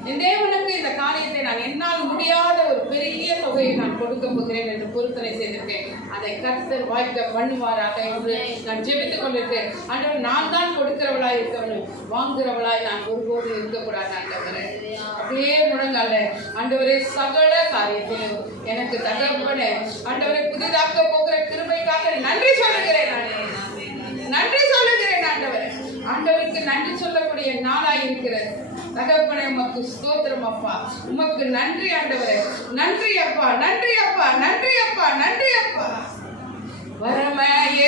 என் தேவனுக்கு இந்த காரியத்தை நான் என்னால் முடியாத ஒரு பெரிய தொகையை நான் கொடுக்க போகிறேன் என்று பொருத்தனை செய்திருக்கேன். அதை கர்த்தர் வாய்க்க பண்ணுவாராக என்று நான் ஜெபித்துக் கொண்டிருக்கேன். ஆண்டவர், நான் தான் கொடுக்கிறவளாய் இருக்கணும், வாங்குறவளாய் நான் ஒருபோது இருக்கக்கூடாது. ஆண்டவரே, அப்படியே முழங்கால ஆண்டவரே, சகல காரியத்திலும் எனக்கு தகப்பனே ஆண்டவரை புதிதாக்க போகிற கிருபைக்காக நன்றி சொல்லுகிறேன். நன்றி சொல்லுகிறேன் ஆண்டவரே. ஆண்டவருக்கு நன்றி சொல்லக்கூடிய நாளாய் இருக்கிறது. தகப்பனே, உமக்கு ஸ்தோத்திரம் அப்பா, உமக்கு நன்றி ஆண்டவரே. நன்றி அப்பா, நன்றி அப்பா, நன்றி அப்பா, நன்றி அப்பா. வரம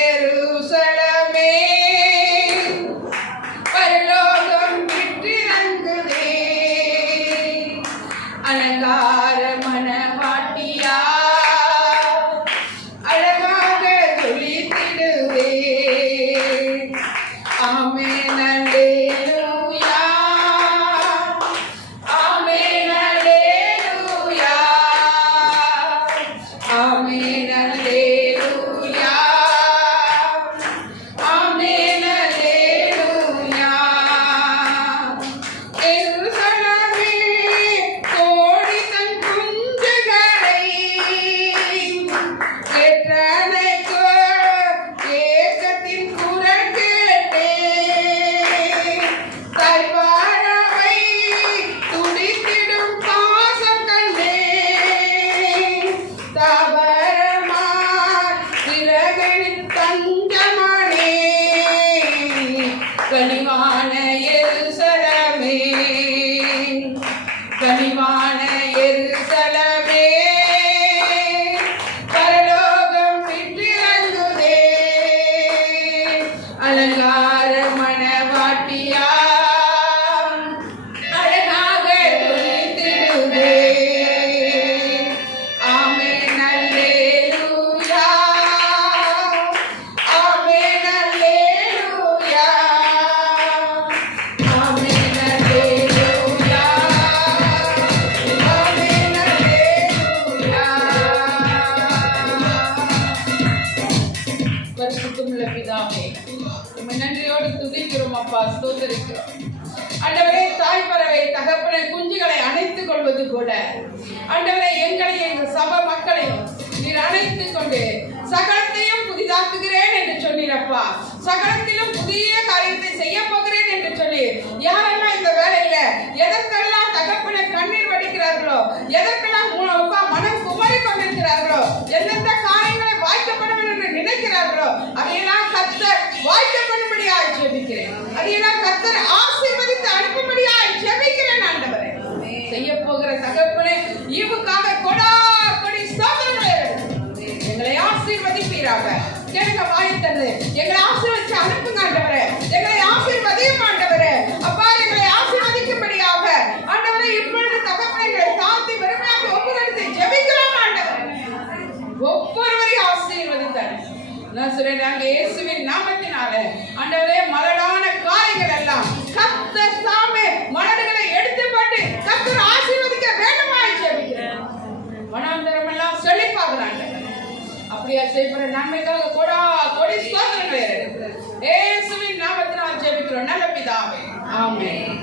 எருசலேமே, பரலோகம் விட்டிறங்குதே, அலங்கார மணவாட்டியா அழகாக ஜொலித்திடுவே. ஆமென், அல்லேலூயா, ஆமென், அல்லேலூயா, ஆமென், அல்லேலூயா, ஆமென், அல்லேலூயா. எருசலேமே, கோடி தன் குஞ்சுகளை எற்றனைக்கோ ஏக்கத்தின் குரல் கேட்டே, தாய்வாரவை துடித்திடும் பாசம் கண்டே, தாவரமாய் சிறகடின் தஞ்சமனே, கனிவான எருசலேமே, கனிவான எருசலேமே, பரலோகம் விட்டிறங்குதே, அலங்கார மணவாட்டியா அழகாக ஜொலித்திடுவே. ஆமென், அல்லேலூயா, ஆமென், அல்லேலூயா, ஆமென், அல்லேலூயா, ஆமென், அல்லேலூயா. பரிசுத்தமுள்ள பிதாவே, உம்மை நன்றியோடு துதிக்கிறோம் அப்பா, ஸ்தோத்திரிக்கிறோம். ஆண்டவரே, தாய் பறவை தகப்பனை குஞ்சுகளை அணைத்துக் கொள்வது போல ஆண்டவரே, எங்களை எங்கள் சபை மக்களையும் நீர் அணைத்துக் கொண்டு சகலத்தையும் புதிதாக்குகிறேன் என்று சொன்னீரப்பா. சகலத்திலும் புதிய காரியத்தை செய்ய போகிறேன் என்று சொல்லி யாரெல்லாம் இந்த வேலையில எதற்கெல்லாம் தகப்பனை கண்ணீர் வடிக்கிறார்களோ, எதற்கெல்லாம் மனம் குமரி கொண்டிருக்கிறார்களோ, எந்தெந்த காரியங்களை வாய்க்கப்படும் என்று நினைக்கிறார்களோ, அதையெல்லாம் கர்த்தர் வாய்க்கப்படும்படியாய் ஜெபிக்கிறேன். அதையெல்லாம் கர்த்தர் ஆசீர்வதித்து அனுப்பும்படியாய் ஜெபிக்கிறேன். ஆண்டவரே, செய்ய போகிற தகப்பனே, ஈவுக்காக கொடா கொடி ஸ்தோத்திரங்களை எங்களை ஆசீர்வதிப்பீராக. கேட்க வாய் தந்து எங்களை ஆசீர்வதிச்சு அனுப்புங்க ஆண்டவரே. எங்களை ஆசீர்வதியும் ஆண்டவரே. அப்பா, எங்களை ஆசீர்வதிக்கும்படியாக ஆண்டவரே, இப்பொழுது தகப்பனை எங்களை ஆண்டவரே மலடான காரியங்கள் எல்லாம் கர்த்தர் தாமே மலடுகளை எடுத்து போட்டு கர்த்தர் ஆசீர்வதிக்க வேண்டுமாய் ஜெபிக்கிறேன். மனாந்தரம் எல்லாம் செழிப்பாகிறாங்க. அப்படியா செய்யப்படுற நன்மைக்காக கொடி ஸ்தோத்திரங்களை இயேசுவின் நாமத்தினால் ஜெபிக்கிறோம் நல்ல பிதாவே. ஆமென்.